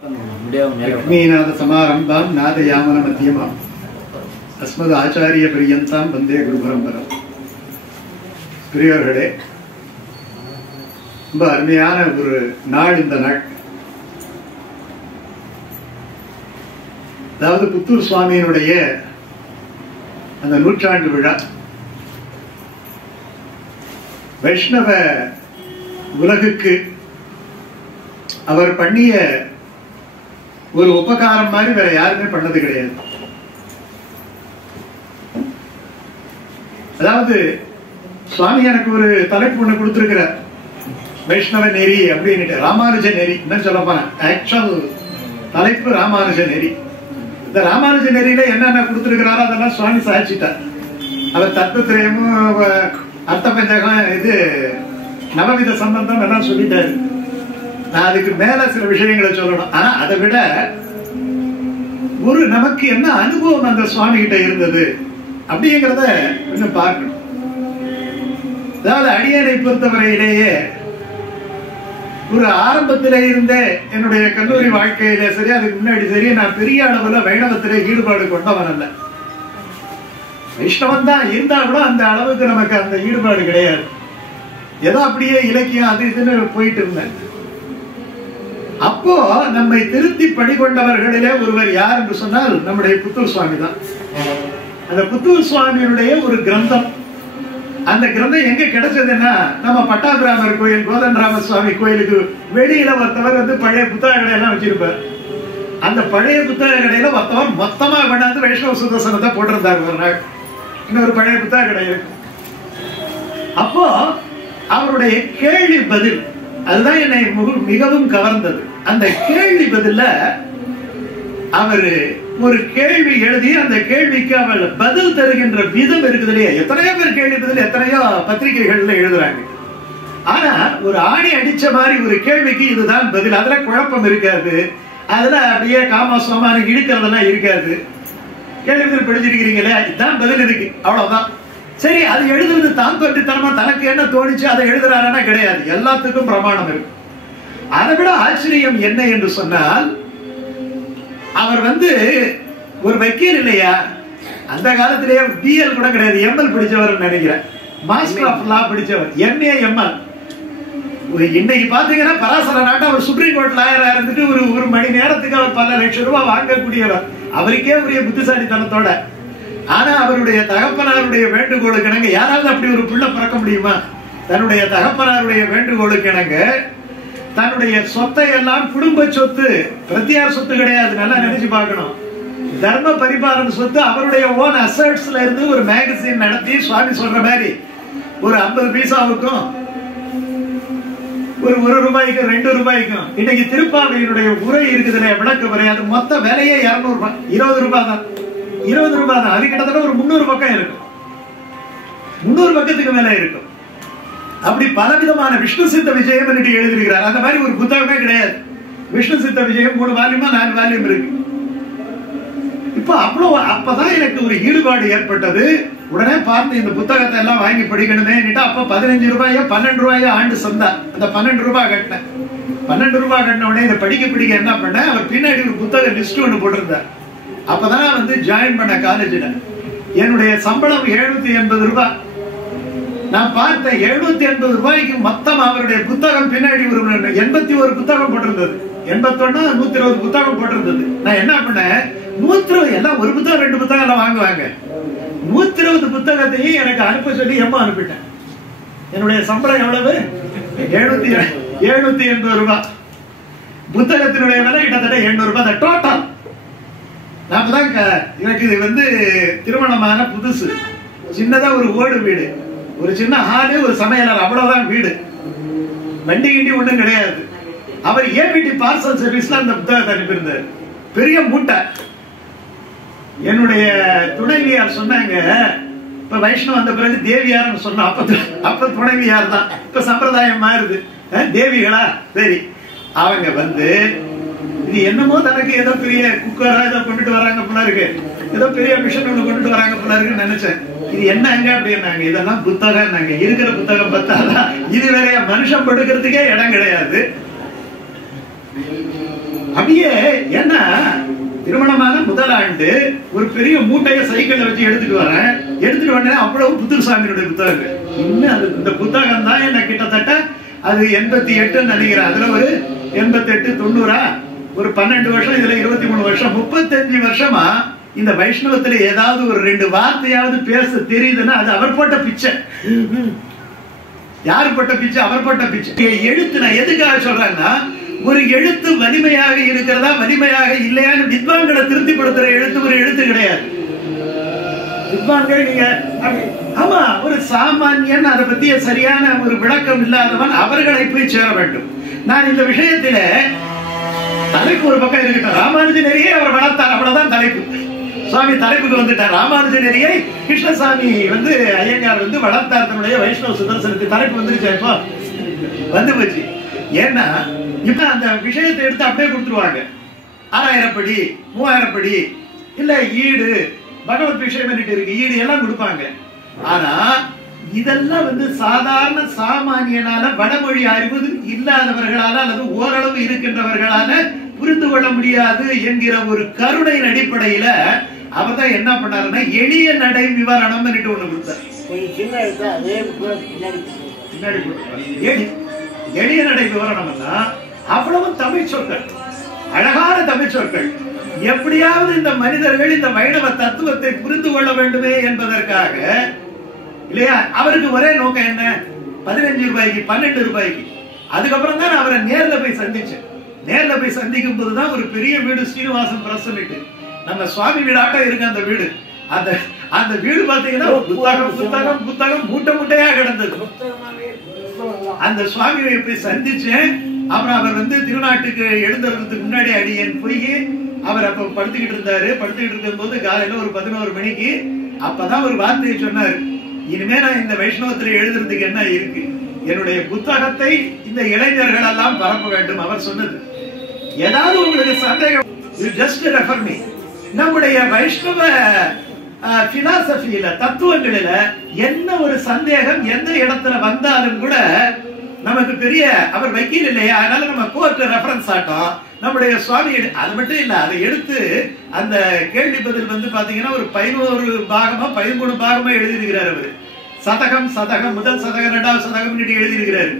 லக்ஷ்மீநாத சமாரம்பாம் நாதயாமன மத்தியமாம் அஸ்மது ஆச்சாரிய பரியந்தாம் வந்தே குரு பரம்பரம். பெரியவர்களே, ரொம்ப அருமையான ஒரு நாள் இந்த நாள். அதாவது புத்தூர் சுவாமியினுடைய அந்த நூற்றாண்டு விழா. வைஷ்ணவ உலகுக்கு அவர் பண்ணிய ஒரு உபகாரம் மாதிரி வேற யாருமே பண்ணது கிடையாது. அதாவது சுவாமி எனக்கு ஒரு தலைப்பு ஒண்ணு கொடுத்திருக்கிறார், வைஷ்ணவ நெறி அப்படின்னு, ராமானுஜ நெறி. என்ன சொல்ல போனா ஆக்சுவல் தலைப்பு ராமானுஜ நெறி. இந்த ராமானுஜ நெறியில என்னென்ன கொடுத்திருக்கிறாரோ அதெல்லாம் சுவாமி சாதிச்சிட்டார். அவர் தத்துவத்திரயமும் அர்த்த பஞ்சகம் இது நவவித சம்பந்தம் எல்லாம் சொல்லிட்டாரு. நான் அதுக்கு மேல சில விஷயங்களை சொல்லணும். ஆனா அதை விட ஒரு நமக்கு என்ன அனுபவம் அந்த சுவாமி கிட்ட இருந்தது அப்படிங்கிறத கொஞ்சம் பார்க்கணும். அதாவது அடியனை பொறுத்தவரையிலேயே ஒரு ஆரம்பத்திலே இருந்தே என்னுடைய கல்லூரி வாழ்க்கையிலே சரி, அதுக்கு முன்னாடி சரி, நான் பெரிய அளவுல வைணவத்திலே ஈடுபாடு கொண்டவன் அல்ல. வைஷ்ணவன் தான் இருந்தா கூட அந்த அளவுக்கு நமக்கு அந்த ஈடுபாடு கிடையாது. ஏதோ அப்படியே இலக்கியம் அது இதுன்னு போயிட்டு இருந்தேன். அப்போ நம்மை திருத்தி படிகொண்டவர்களிலே ஒருவர் யார் என்று சொன்னால் நம்முடைய புத்தூர் சுவாமி தான். அந்த புத்தூர் சுவாமியினுடைய ஒரு கிரந்தம், அந்த கிரந்தம் எங்க கிடைச்சதுன்னா நம்ம பட்டாபிராமர் கோயில் கோதண்டராம சுவாமி கோயிலுக்கு வெளியில ஒருத்தவர் வந்து பழைய புத்தக கடையெல்லாம் வச்சிருப்பார். அந்த பழைய புத்தக கடையில ஒருத்தவர் மொத்தமா கொண்டாந்து வைஷ்ணவ சுதர்சனத்தை போட்டிருந்தார் ஒரு நாள். இன்னொரு பழைய புத்தக கடை இருக்கு. அப்போ அவருடைய கேள்வி பதில் அதுதான் என்னை மிகவும் கவர்ந்தது. அந்த கேள்வி பதில அவரு ஒரு கேள்வி எழுதி அந்த கேள்விக்கு அவர் பதில் தருகின்ற விதம் இருக்குது இல்லையா. எத்தனையோ பேர் கேள்வி பதில் எத்தனையோ பத்திரிகைகள்ல எழுதுறாங்க. ஆனா ஒரு ஆணி அடிச்ச மாதிரி ஒரு கேள்விக்கு இதுதான் பதில். அதுல குழப்பம் இருக்காது, அதுல அப்படியே காமசோமான இழுக்கிறதெல்லாம் இருக்காது. கேள்வி பதில் படிச்சிருக்கிறீங்களே, இதுதான் பதில் இருக்கு, அவ்வளவுதான். சரி, அது எழுதுறது தான் தோன்றித்தனமா தனக்கு என்ன தோணிச்சு அதை எழுதுறாருன்னா கிடையாது. எல்லாத்துக்கும் பிரமாணம் இருக்கு. அதை விட ஆச்சரியம் என்ன என்று சொன்னால், அவர் வந்து ஒரு வக்கீல் இல்லையா, அந்த காலத்திலேயே பிஎல் கூட கிடையாது, எம்எல் படிச்சவர் நினைக்கிறேன், மாஸ்டர் ஆஃப் லா படிச்சவர், எம்ஏ எம்எல். இன்னைக்கு பாத்தீங்கன்னா பராசர நாட்டு அவர் சுப்ரீம் கோர்ட் லாயரா இருந்துட்டு ஒரு மணி நேரத்துக்கு அவர் பல லட்சம் ரூபாய் வாங்கக்கூடியவர், அவருக்கே உரிய புத்திசாலித்தனத்தோட. ஆனா அவருடைய தகப்பனாருடைய வேண்டுகோளுக்கு இணங்க யாராவது அப்படி ஒரு பிள்ளை பிறக்க முடியுமா? தன்னுடைய தகப்பனாருடைய வேண்டுகோளுக்கு இணங்க தன்னுடைய சொத்தை எல்லாம், குடும்ப சொத்து, பிரத்தியார் சொத்து கிடையாது, நல்லா நினைச்சு பார்க்கணும், தர்ம பரிபாலன சொத்து, அவருடைய ஓன் அசட்ஸ்ல இருந்து ஒரு மேகசின் நடத்தி சுவாமி சொல்ற மாதிரி ஒரு 50 பைசாவுக்கும் ஒரு 1 ரூபாய்க்கும் 2 ரூபாய்க்கும். இன்னைக்கு திருப்பாவையினுடைய உரை இருக்குதுல, விளக்கு உரை, அது மொத்த விலையே 200 ரூபாய், 20 ரூபாய் தான், 20 ரூபாய் தான். அது கிட்டத்தட்ட ஒரு 300 பக்கம் இருக்கும், 300 பக்கத்துக்கு மேல இருக்கும். அப்படி பலவிதமான விஷ்ணு சித்த விஜயம் எழுதியிருக்கிறார். அந்த மாதிரி ஒரு புத்தகமே கிடையாது. விஷ்ணு சித்த விஜயம் 3 வால்யூமா 4 வால்யூம் இருக்கு. இப்ப அவ்வளவு அப்பதான் எனக்கு ஒரு ஈடுபாடு ஏற்பட்டது. உடனே பார்த்து இந்த புத்தகத்தை எல்லாம் வாங்கி படிக்கணுமே. அப்ப 15 ரூபாயோ 12 ரூபாயோ ஆண்டு சந்தா. அந்த 12 ரூபாய் கட்டினேன். 12 ரூபாய் கட்டின உடனே இதை படிக்க என்ன பண்ணேன், அவர் பின்னாடி ஒரு புத்தக லிஸ்ட் ஒண்ணு போட்டிருந்தார். அப்பதான் வந்து ஜாயின் பண்ண காலேஜ்ல. என்னுடைய சம்பளம் 780 ரூபாய். நான் பார்த்தேன் 780 ரூபாய்க்கு மொத்தம் அவருடைய புத்தகம் பின்னாடி ஒரு 81 புத்தகம் போட்டிருந்தது. 81 120 புத்தகம் போட்டிருந்தது. நான் என்ன பண்ணேன், 120 எல்லாம் ஒரு புத்தகம் 2 புத்தகம் எல்லாம் வாங்குவாங்க. 120 புத்தகத்தையும் எனக்கு அனுப்ப சொல்லி எம்மா அனுப்பிட்டேன். என்னுடைய சம்பளம் எவ்வளவு? 780 ரூபாய். புத்தகத்தினுடைய விலை கிட்டத்தட்ட 800 ரூபாய் டோட்டல். நாமதான் எனக்கு இது வந்து திருமணமான புதுசு, சின்னதா ஒரு ஓடு வீடு, ஒரு சின்ன ஹாலு, ஒரு சமையலர், அவ்வளவுதான் வீடு, வண்டி கிண்டி ஒண்ணும் கிடையாது. அவர் ஏபிடி பார்சல் சர்வீஸ்ல அந்த புத்தகத்தை அனுப்பியிருந்தார், பெரிய மூட்டை. என்னுடைய துணைவியார் சொன்னாங்க, இப்ப வைஷ்ணவ வந்த பிறகு தேவியார்னு சொன்னோம், அப்ப துணைவியார் தான், இப்ப சம்பிரதாயம் மாறுது, தேவிகளா. சரி, அவங்க வந்து இது என்னமோ தனக்கு ஏதோ பெரிய குக்கரா ஏதோ கொண்டுட்டு வராங்க போல இருக்கு, ஏதோ பெரிய மிஷன் ஒண்ணு கொண்டுட்டு வராங்க போல இருக்குன்னு நினைச்சேன். இது என்னங்க அப்படின்னாங்க, இதெல்லாம் புத்தகம். நாங்க இருக்கிற புத்தகம் பார்த்தாதான் இது வேறையா, மனுஷன் படுக்கிறதுக்கே இடம் கிடையாது. அப்படியே ஏன்னா திருமணமான முதல் ஆண்டு ஒரு பெரிய மூட்டைய சைக்கிள்ல வச்சு எடுத்துட்டு வந்தேன் அவ்வளவு புத்தூர்சாமியோட புத்தகங்கள். இன்னும் அது இந்த புத்தகம் தான் என்ன கிட்டத்தட்ட அது 88 நினைக்கிறேன். அதுல ஒரு 88 90 ஒரு 12 வருஷம், இதுல 23 வருஷம், 35 வருஷமா இந்த வைஷ்ணவத்துல ஏதாவது ஒரு 2 வார்த்தையாவது பேச தெரியுதுன்னா அது அவர் போட்ட பிச்சை. யாரு போட்ட பிச்சை? அவர் போட்ட பிச்சை. எழுத்து நான் எதுக்காக சொல்றேன்னா, ஒரு எழுத்து வலிமையாக இருக்கிறதா வலிமையாக இல்லையான்னு வித்வான்களை திருப்திப்படுத்துற எழுத்து ஒரு எழுத்து கிடையாது. வித்வான்கள் நீங்க ஆமா ஒரு சாமானியன், அதை பத்திய சரியான ஒரு விளக்கம் இல்லாதவன், அவர்களை போய் சேர வேண்டும். நான் இந்த விஷயத்தில தலைப்பு ஒரு பக்கம் இருக்கட்டும், ராமானுஜ நெறியை அவர் வளர்த்தார், அவ்வளவுதான் தலைப்பு. சுவாமி தலைப்புக்கு வந்துட்டார். ராமானுஜ நெறியை கிருஷ்ணசாமி ஐயங்கார் வளர்த்தார் தன்னுடைய வைஷ்ணவ சுதர்சனத்தை. தலைப்பு வந்துருச்சு, இப்போ வந்து போச்சு. ஏன்னா இப்ப அந்த விஷயத்தை எடுத்து அப்படியே கொடுத்துருவாங்க. 6000 படி 3000 படி இல்ல ஈடு பகவத் விஷயம் இருக்கு, ஈடு எல்லாம் கொடுப்பாங்க. ஆனா இதெல்லாம் சாதாரண சாமானியனால வடமொழி அறிவு இல்லாதவர்களால அல்லது ஓரளவு இருக்கின்றவர்களால புரிந்து கொள்ள முடியாது என்கிற ஒரு கருணையின் அடிப்படையில அவர் தான் என்ன பண்ணாருன்னா எளிய நடை விவரணம் ஒண்ணு கொடுத்தார். எளிய நடை விவரணம்னா அவ்வளவு தமிழ் சொற்கள், அழகான தமிழ் சொற்கள். எப்படியாவது இந்த மனிதர்கள் இந்த வைணவ தத்துவத்தை புரிந்து கொள்ள வேண்டுமே என்பதற்காக இல்லையா, அவருக்கு ஒரே நோக்கம் என்ன, 15 ரூபாய்க்கு 12 ரூபாய்க்கு. அதுக்கப்புறம் தான் அவரை நேர்ல போய் சந்திச்சேன். நேர்ல போய் சந்திக்கும் போதுதான் ஒரு பெரிய வீடு ஸ்ரீனிவாசன் பிரசன்னிட்டு நம்ம சுவாமி வீடாட்டம் இருக்கு அந்த வீடு. அந்த வீடு பாத்தீங்கன்னா புத்தகம் புத்தகம் புத்தகம் மூட்டை மூட்டையா கிடந்தது. அந்த சுவாமியை போய் சந்திச்சேன். அப்புறம் அவர் திருநாட்டுக்கு எழுந்துறதுக்கு முன்னாடி அடியேன் போய் அவர் அப்ப படுத்துக்கிட்டு இருந்தாரு. படுத்துக்கிட்டு இருக்கும் போது காலையில ஒரு 11 மணிக்கு அப்பதான் ஒரு வார்த்தையை சொன்னாரு, இனிமே நான் இந்த வைஷ்ணவத்துல எழுதுறதுக்கு என்ன இருக்கு, என்னுடைய புத்தகத்தை இந்த இளைஞர்கள் எல்லாம் பரப்ப வேண்டும். அவர் சொன்னது ஏதாவது உங்களுக்கு சந்தேகம், ஜஸ்ட் ரெஃபர் மீ. நம்முடைய வைஷ்ணவ பிலாசபியில தத்துவங்களில என்ன ஒரு சந்தேகம் எந்த இடத்துல வந்தாலும் கூட நமக்கு பெரிய, அவர் வக்கீல் இல்லையா, அதனால நம்ம கோர்ட் ரெஃபரன்ஸ் ஆட்டோம். நம்முடைய சுவாமி அது மட்டும் இல்ல, அதை எடுத்து அந்த கேள்வி பதில் பாத்தீங்கன்னா ஒரு 11 பாகமா 13 பாகமா எழுதியிருக்கிறார் அவரு. சதகம் சதகம், முதல் சதகம் 2வது சதகம் எழுதியிருக்கிறாரு.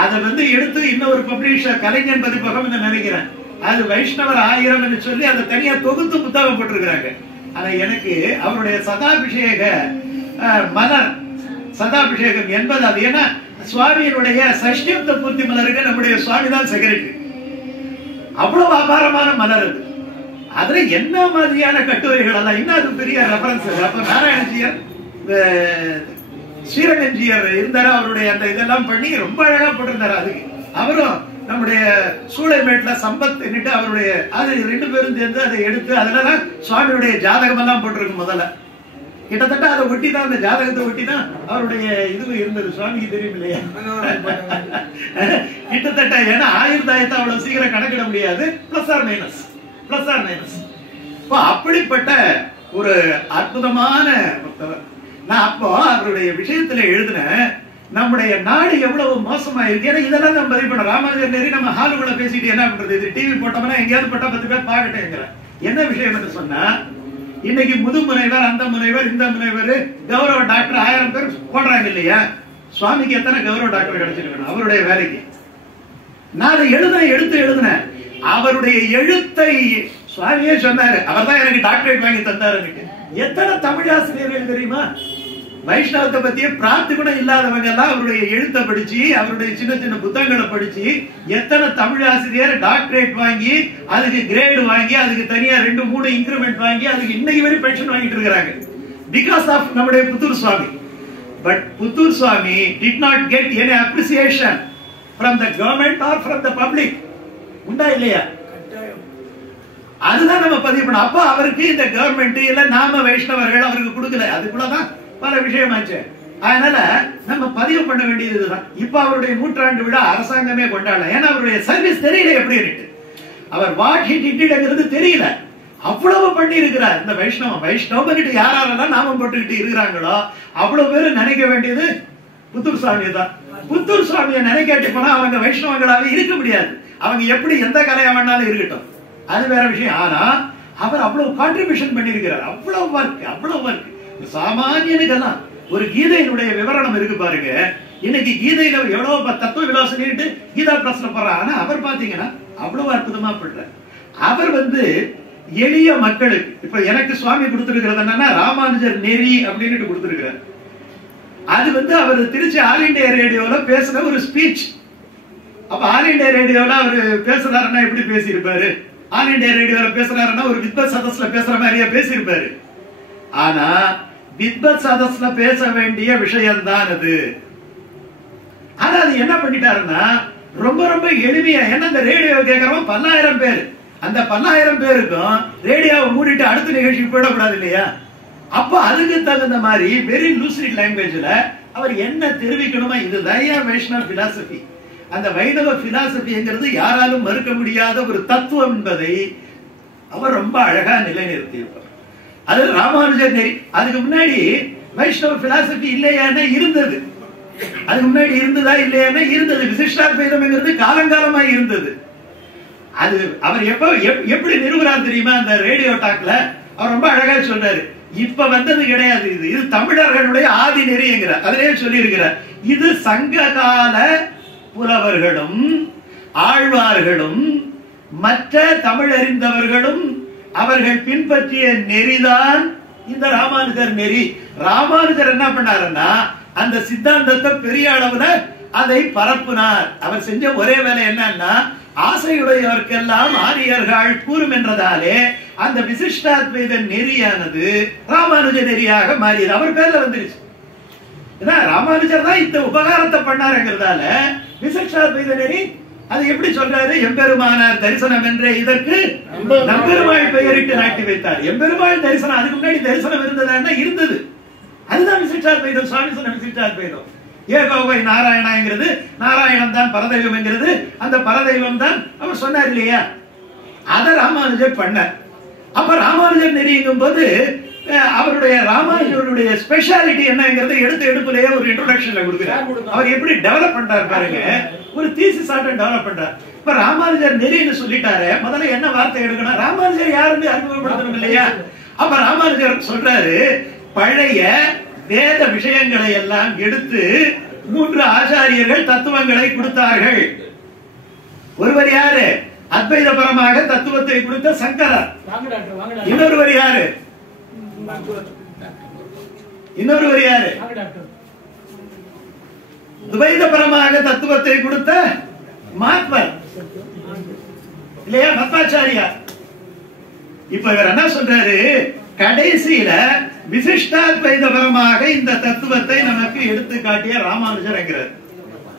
அதை எடுத்து இன்னொரு பப்ளிஷர் கலைஞன் பதிப்பகம் நினைக்கிறேன், அது வைஷ்ணவர் 1000 சொல்லி அதை தனியா தொகுத்து புத்தகம் போட்டிருக்கிறாங்க. ஆனா எனக்கு அவருடைய சதாபிஷேக மலர், சதாபிஷேகம் என்பது அது ஏன்னா சுவாமியினுடைய சஷ்டியுக்த பூர்த்தி மலருக்கு நம்முடைய சுவாமி தான் செக்ரட்டரி. அவ்வளவு அபாரமான மலர் அது. அதுல என்ன மாதிரியான கட்டுரைகள் எல்லாம் இன்னும் அது பெரிய ரெஃபரன்ஸ். அப்ப நாராயணஜியர் ஸ்ரீரங்கஞ்சியர் இருந்தாரு, அவருடைய அந்த இதெல்லாம் பண்ணி ரொம்ப அழகா போட்டிருந்தாரு. அதுக்கு அவரும் நம்முடைய சூளைமேட்ல சம்பத் அவருடைய அது 2 பேரும் சேர்ந்து அதை எடுத்து அதுலதான் சுவாமியுடைய ஜாதகம் எல்லாம் போட்டிருக்கு. முதல்ல கிட்டத்தட்ட அதை ஒட்டிதான், அந்த ஜாதகத்தை ஒட்டிதான் அவருடைய இது இருந்தது. சுவாமிக்கு தெரியும் இல்லையா, கிட்டத்தட்ட ஏன்னா ஆயுர்தாயத்தை அவ்வளவு சீக்கிரம் கணக்கிட முடியாது. Plus or minus. அப்படிப்பட்ட ஒரு அற்புதமான நான் அப்போ அவருடைய விஷயத்துல எழுதின நம்முடைய நாடு எவ்வளவு மோசமா இருக்கு. ஏன்னா இதெல்லாம் நம்ம பதிவு பண்ண ராமானுஜர் நெறி நம்ம ஹாலுக்குள்ள பேசிட்டு என்ன பண்றது, இது டிவி போட்டோம்னா எங்கேயாவது போட்டா 10 பேர் பாக்கட்டேங்கிற என்ன விஷயம் என்று சொன்னா, இன்னைக்கு முது முனைவர், அந்த முனைவர், இந்த முனைவர், கௌரவ டாக்டர் 1000 பேர் போடுறாங்க இல்லையா. சுவாமிக்கு எத்தனை கௌரவ டாக்டர் கிடைச்சிருக்கணும் அவருடைய வேலைக்கு. நான் அதை எழுதினேன். அவருடைய எழுத்தை சுவாமியே சொன்னாரு, அவர் தான் எனக்கு டாக்டரேட் வாங்கி தந்தாரு. எத்தனை தமிழ் ஆசிரியர்கள் தெரியுமா, வைஷ்ணவத்தை பத்தியே பிரார்த்தி கூட இல்லாதவங்க எல்லாம் அவருடைய எழுத்தை படிச்சு, அவருடைய சின்ன சின்ன புத்தகங்களை படிச்சு, எத்தனை தமிழ் ஆசிரியர் டாக்டரேட் வாங்கி, அதுக்கு கிரேடு வாங்கி, அதுக்கு தனியா 2-3 இன்கிரிமெண்ட் வாங்கி, அதுக்கு இன்னைக்கு வரை பென்ஷன் வாங்கிட்டு இருக்காங்க. பிகாஸ் ஆஃப் நம்முடைய Puthur Swami. But Puthur Swami did not get any appreciation from the government or from the public. உண்டா இல்லையா? அதுதான் நம்ம பதிவு பண்ண. அப்ப அவருக்கு இந்த கவர்மெண்ட் இல்ல நாம வைஷ்ணவர்கள் அவருக்கு கொடுக்கல. அதுக்குள்ளதான் பல விஷயமாச்சு. அதனால நம்ம பதிவு பண்ண வேண்டியதுதான். இப்ப அவருடைய 100ஆண்டு விழா அரசாங்கமே கொண்டாடலாம். ஏன்னா அவருடைய சர்வீஸ் தெரியல எப்படி இருக்கு, அவர் வாட் ஹி டிட்ங்கிறது தெரியல. அவ்வளவு பண்ணி இருக்கிறார். இந்த வைஷ்ணவம் யாரெல்லாம் நாமம் போட்டுக்கிட்டு இருக்கிறாங்களோ அவ்வளவு பேரு நினைக்க வேண்டியது புத்தூர் சுவாமியை தான். புத்தூர் சுவாமியை நினைக்காட்டி போனா அவங்க வைஷ்ணவங்களாவே இருக்க முடியாது. அவங்க எப்படி எந்த கலையா வேணாலும் இருக்கட்டும், அது வேற விஷயம். ஆனா அவர் அவ்வளவு கான்ட்ரிபியூஷன் பண்ணிருக்கிறார், அவ்வளவு ஒர்க். சாமானியனுக்கெல்லாம் ஒரு கீதையினுடைய விவரணம் இருக்கு பாருங்க. இன்னைக்கு கீதையில எவ்வளவு தத்துவ விலாசம் கீதா பிரஸ்ல போறார். ஆனா அவர் பாத்தீங்கன்னா அவ்வளவு அற்புதமா பண்றார். அவர் எளிய மக்களுக்கு, இப்ப எனக்கு சுவாமி கொடுத்திருக்கிறது என்னன்னா ராமானுஜர் நெறி அப்படின்னு கொடுத்திருக்கிறார். அது அவர் திருச்சி ஆல் இண்டியா ரேடியோல பேசுற ஒரு ஸ்பீச். அப்ப ஆல் இண்டியா ரேடியோல அவர் பேசுறாருன்னா எப்படி பேசியிருப்பாரு? ஆல் இண்டியா ரேடியோல பேசுறாருன்னா ஒரு வித்வத் சதஸ்ல பேசுற மாதிரியா பேசியிருப்பாரு. ஆனா வித்வத் சதஸ்ல பேச வேண்டிய விஷயம் தான் அது. ஆனா அது என்ன பண்ணிட்டாருன்னா ரொம்ப ரொம்ப எளிமையா, ஏன்னா அந்த ரேடியோ கேட்கறவன் 10,000 பேர், அந்த 10,000 பேருக்கும் ரேடியோவை மூடிட்டு அடுத்த நிகழ்ச்சிக்கு போயிடக்கூடாது இல்லையா? அப்ப அதுக்கு தகுந்த மாதிரி வெரி லூசிட் லாங்குவேஜ்ல அவர் என்ன தெரிவிக்கணுமா, இதுதான் வைஷ்ணவ பிலாசபி. அந்த வைணவ பிலாசபிங்கிறது யாராலும் மறுக்க முடியாத ஒரு தத்துவம் என்பதை அவர் ரொம்ப அழகா நிலைநிறுத்தியிருப்பார். அது ராமானுஜர் நெறி. அதுக்கு முன்னாடி வைஷ்ணவ பிலாசபி இல்லையானே இருந்தது. அதுக்கு முன்னாடி இருந்ததா இல்லையானே இருந்தது. விசிஷ்டாத்வைதம்ங்கிறது காலங்காலமா இருந்தது. அது அவர் எப்படி நிறுவறார் தெரியுமா? அந்த ரேடியோ டாக்ல அவர் ரொம்ப அழகா சொல்றாரு, இப்ப வந்தது கிடையாது, இது தமிழர்களுடைய ஆதி நெறி என்கிறார். அதிலேயே சொல்லி இருக்கிறார், இது சங்ககால புலவர்களும் ஆழ்வார்களும் மற்ற தமிழ் அறிந்தவர்களும் அவர்கள் பின்பற்றிய நெறிதான் இந்த ராமானுஜர் நெறி. ராமானுஜர் என்ன பண்ணாருன்னா அந்த சித்தாந்தத்தை பெரிய அளவுல அதை பரப்புனார். அவர் செஞ்ச ஒரே வேலை என்னன்னா, ஆசையுடையவர்க்கெல்லாம் ஆரியர்கள் கூறும் என்றதாலே அந்த விசிஷ்டாத்வைத நெறியானது ராமானுஜ நெறியாக மாறியது. அவர் பேர்ல வந்துருச்சு. ராமானுஜர் தான் இந்த உபகாரத்தை பண்ணாருங்கிறதால விசிஷ்டாத்வைத நெறி. அது எப்படி சொல்றாரு? எம்பெருமானார் தரிசனம் என்ற இதற்கு நம்பெருமாள் பெயரிட்டு நாட்டி வைத்தார். எம்பெருமாள் தரிசனம், அதுக்கு முன்னாடி தரிசனம் இருந்ததா? இருந்தது. அதுதான் விசிஷ்டாத்வைதம். சுவாமி சொன்ன விசிஷ்டாத்வைதம். ஏகோவை நாராயணாங்கிறது, நாராயணன் தான் பரதெய்வம் என்கிறது, அந்த பரதெய்வம் தான் அவர் சொன்னார் இல்லையா? அத ராமானுஜர் பண்ணார். அப்ப ராமானுஜர் நெறிங்கும் போது அவருடைய ராமானுஜருடைய ஸ்பெஷாலிட்டி என்னங்கிறத எடுப்புலயே ஒரு இன்ட்ரோடக்ஷன்ல கொடுக்கிறார். அவர் எப்படி டெவலப் பண்றாரு பாருங்க, ஒரு தீசிஸ் ஆட்டம் டெவலப் பண்றார். இப்ப ராமானுஜர் நெறின்னு சொல்லிட்டாரு, முதல்ல என்ன வார்த்தை எடுக்கணும்? ராமானுஜர் யாருன்னு அறிமுகப்படுத்தணும் இல்லையா? அப்ப ராமானுஜர் சொல்றாரு, பழைய வேத விஷயங்களை எல்லாம் எடுத்து 3 ஆச்சாரியர்கள் தத்துவங்களை கொடுத்தார்கள். ஒருவர் யாரு? அத்வைதபரமாக தத்துவத்தை கொடுத்த சங்கரர். இன்னொருவர் யாரு? துவைதபரமாக தத்துவத்தை கொடுத்த மாத்வர் இல்லையா? மத்வாச்சாரியார். இப்ப இவர் என்ன சொல்றாரு? கடைசியில விசிஷ்டாத்வைதபரமாக இந்த தத்துவத்தை நமக்கு எடுத்து காட்டிய ராமானுஜர் என்கிறார்.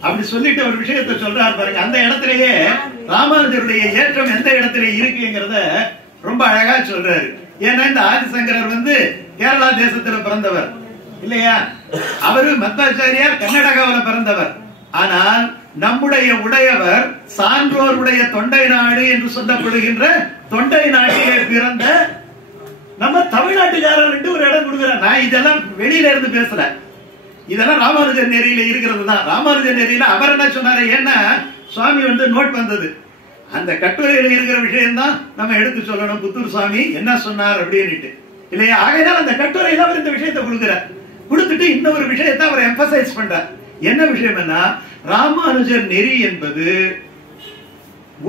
அப்படி சொல்லிட்டு ஒரு விஷயத்தை சொல்றாரு பாருங்க. அந்த இடத்திலேயே ராமானுஜருடைய ஏற்றம் எந்த இடத்துல இருக்குங்கிறத ரொம்ப அழகா சொல்றாரு. ஏன்னா இந்த ஆதிசங்கரர் கேரளா தேசத்துல பிறந்தவர் இல்லையா? அவரு மத்வாச்சாரியார் கர்நாடகாவில் பிறந்தவர். ஆனால் நம்முடைய உடையவர் சான்றோருடைய தொண்டை நாடு என்று சொல்லப்படுகின்ற தொண்டை நாட்டிலே பிறந்த நம்ம தமிழ்நாட்டுக்காரர் ஒரு இடம் கொடுக்கிறார். நான் இதெல்லாம் வெளியில இருந்து பேசல, இதெல்லாம் ராமானுஜர் நெறியில இருக்கிறது தான். ராமானுஜர் நெறியில அவர் என்ன சொன்னாரு? ஏன்னா சுவாமி நோட் வந்தது, அந்த கட்டுரையில இருக்கிற விஷயம் தான் நம்ம எடுத்து சொல்லணும். புத்தூர் சுவாமி என்ன சொன்னார் அப்படின்னு இல்லையா? ஆகையால் அந்த கட்டுரையில அவர் இந்த விஷயத்தை கொடுக்கிறார். கொடுத்துட்டு இன்னொரு விஷயத்தை அவர் எம்பசைஸ் பண்றார். என்ன விஷயம்னா, ராமானுஜர் நெறி என்பது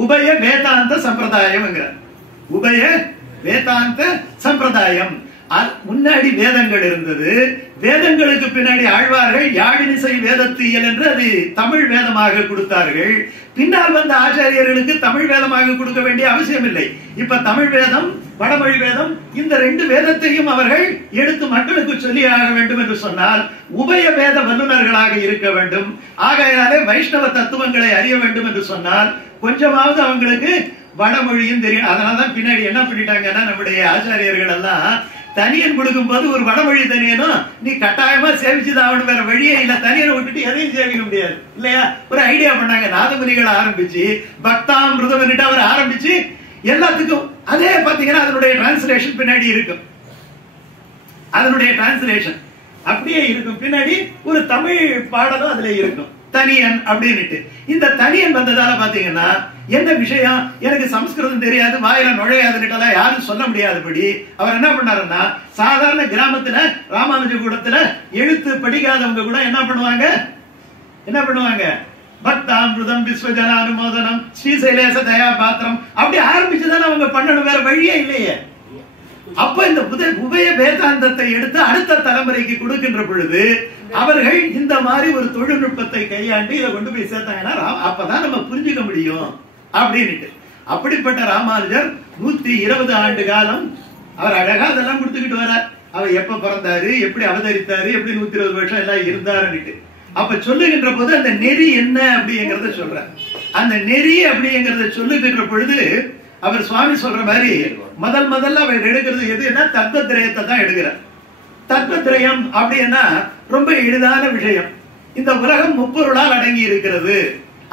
உபய வேதாந்த சம்பிரதாயம். உபய வேதாந்த சம்பிரதாயம். முன்னாடி வேதங்கள் இருந்தது, வேதங்களுக்கு பின்னாடி ஆழ்வார்கள் யாழினிசை வேதத்தியல் என்று அது தமிழ் வேதமாக கொடுத்தார்கள். பின்னால் வந்த ஆச்சாரியர்களுக்கு தமிழ் வேதமாக கொடுக்க வேண்டிய அவசியம் இல்லை. இப்ப தமிழ் வேதம், வடமொழி வேதம், இந்த 2 வேதத்தையும் அவர்கள் எடுத்து மக்களுக்கு சொல்லி ஆக வேண்டும் என்று சொன்னால் உபய வேத வல்லுநர்களாக இருக்க வேண்டும். ஆகையாலே வைஷ்ணவ தத்துவங்களை அறிய வேண்டும் என்று சொன்னால் கொஞ்சமாவது அவங்களுக்கு வடமொழியும் தெரியும். அதனாலதான் பின்னாடி என்ன பண்ணிட்டாங்கன்னா, நம்முடைய ஆச்சாரியர்கள் எல்லாம் தனியன் கொடுக்கும் போது ஒரு வடமொழி தனியனும் நீ கட்டாயமா சேவிச்சுதான் வேற வழியே இல்ல, தனியனை விட்டுட்டு எதையும் சேவிக்க முடியாது இல்லையா? ஒரு ஐடியா பண்ணாங்க. நாதமுனிகளை ஆரம்பிச்சு பக்தாமிருதம் அவர் ஆரம்பிச்சு எல்லாத்துக்கும் அதே பாத்தீங்கன்னா அதனுடைய டிரான்ஸ்லேஷன் பின்னாடி இருக்கும். அதனுடைய டிரான்ஸ்லேஷன் அப்படியே இருக்கும். பின்னாடி ஒரு தமிழ் பாடலும் அதுல இருக்கும். தனியன் அப்படின்னுட்டு. இந்த தனியன் வந்ததால பாத்தீங்கன்னா என்ன விஷயம், எனக்கு சம்ஸ்கிருதம் தெரியாது, வாயில நுழையாதுன்னு யாரும் சொல்ல முடியாதபடி அவர் என்ன பண்ணாருன்னா, சாதாரண கிராமத்துல ராமானுஜ கூடத்துல எழுத்து படிக்காதவங்க கூட என்ன பண்ணுவாங்க, பக்தாமிருதம் விஸ்வஜனானுமோதனம் ஸ்ரீசைலேச தயா பாத்திரம் அப்படி ஆரம்பிச்சுதானே அவங்க பண்ணணும், வேற வழியே இல்லையே. அப்ப இந்த உபய வேதாந்தத்தை எடுத்து அடுத்த தலைமுறைக்கு கொடுக்கின்ற பொழுது அவர்கள் இந்த மாதிரி ஒரு தொழில்நுட்பத்தை கையாண்டு இதை கொண்டு போய் சேர்த்தாங்கன்னா அப்பதான் நம்ம புரிஞ்சுக்க முடியும் அப்படின்னுட்டு. அப்படிப்பட்ட ராமானுஜர் 120 ஆண்டு காலம் அவர் அழகா அதெல்லாம் கொடுத்துக்கிட்டு வரார். அவர் எப்ப பிறந்தாரு, எப்படி அவதரித்தாரு, எப்படி 120 வருஷம் எல்லாம் இருந்தாருன்னுட்டு. அப்ப சொல்லுகின்ற போது அந்த நெறி என்ன அப்படிங்கறத சொல்ற. அந்த நெறி அப்படிங்கறத சொல்லுகின்ற பொழுது அவர் சுவாமி சொல்ற மாதிரி முதல்ல அவர் எடுக்கிறது எதுன்னா தத்துவத்திரயத்தை தான் எடுக்கிறார். தத்துவத்திரயம் அப்படின்னா ரொம்ப எளிதான விஷயம். இந்த உலகம் முப்பொருளால் அடங்கி இருக்கிறது.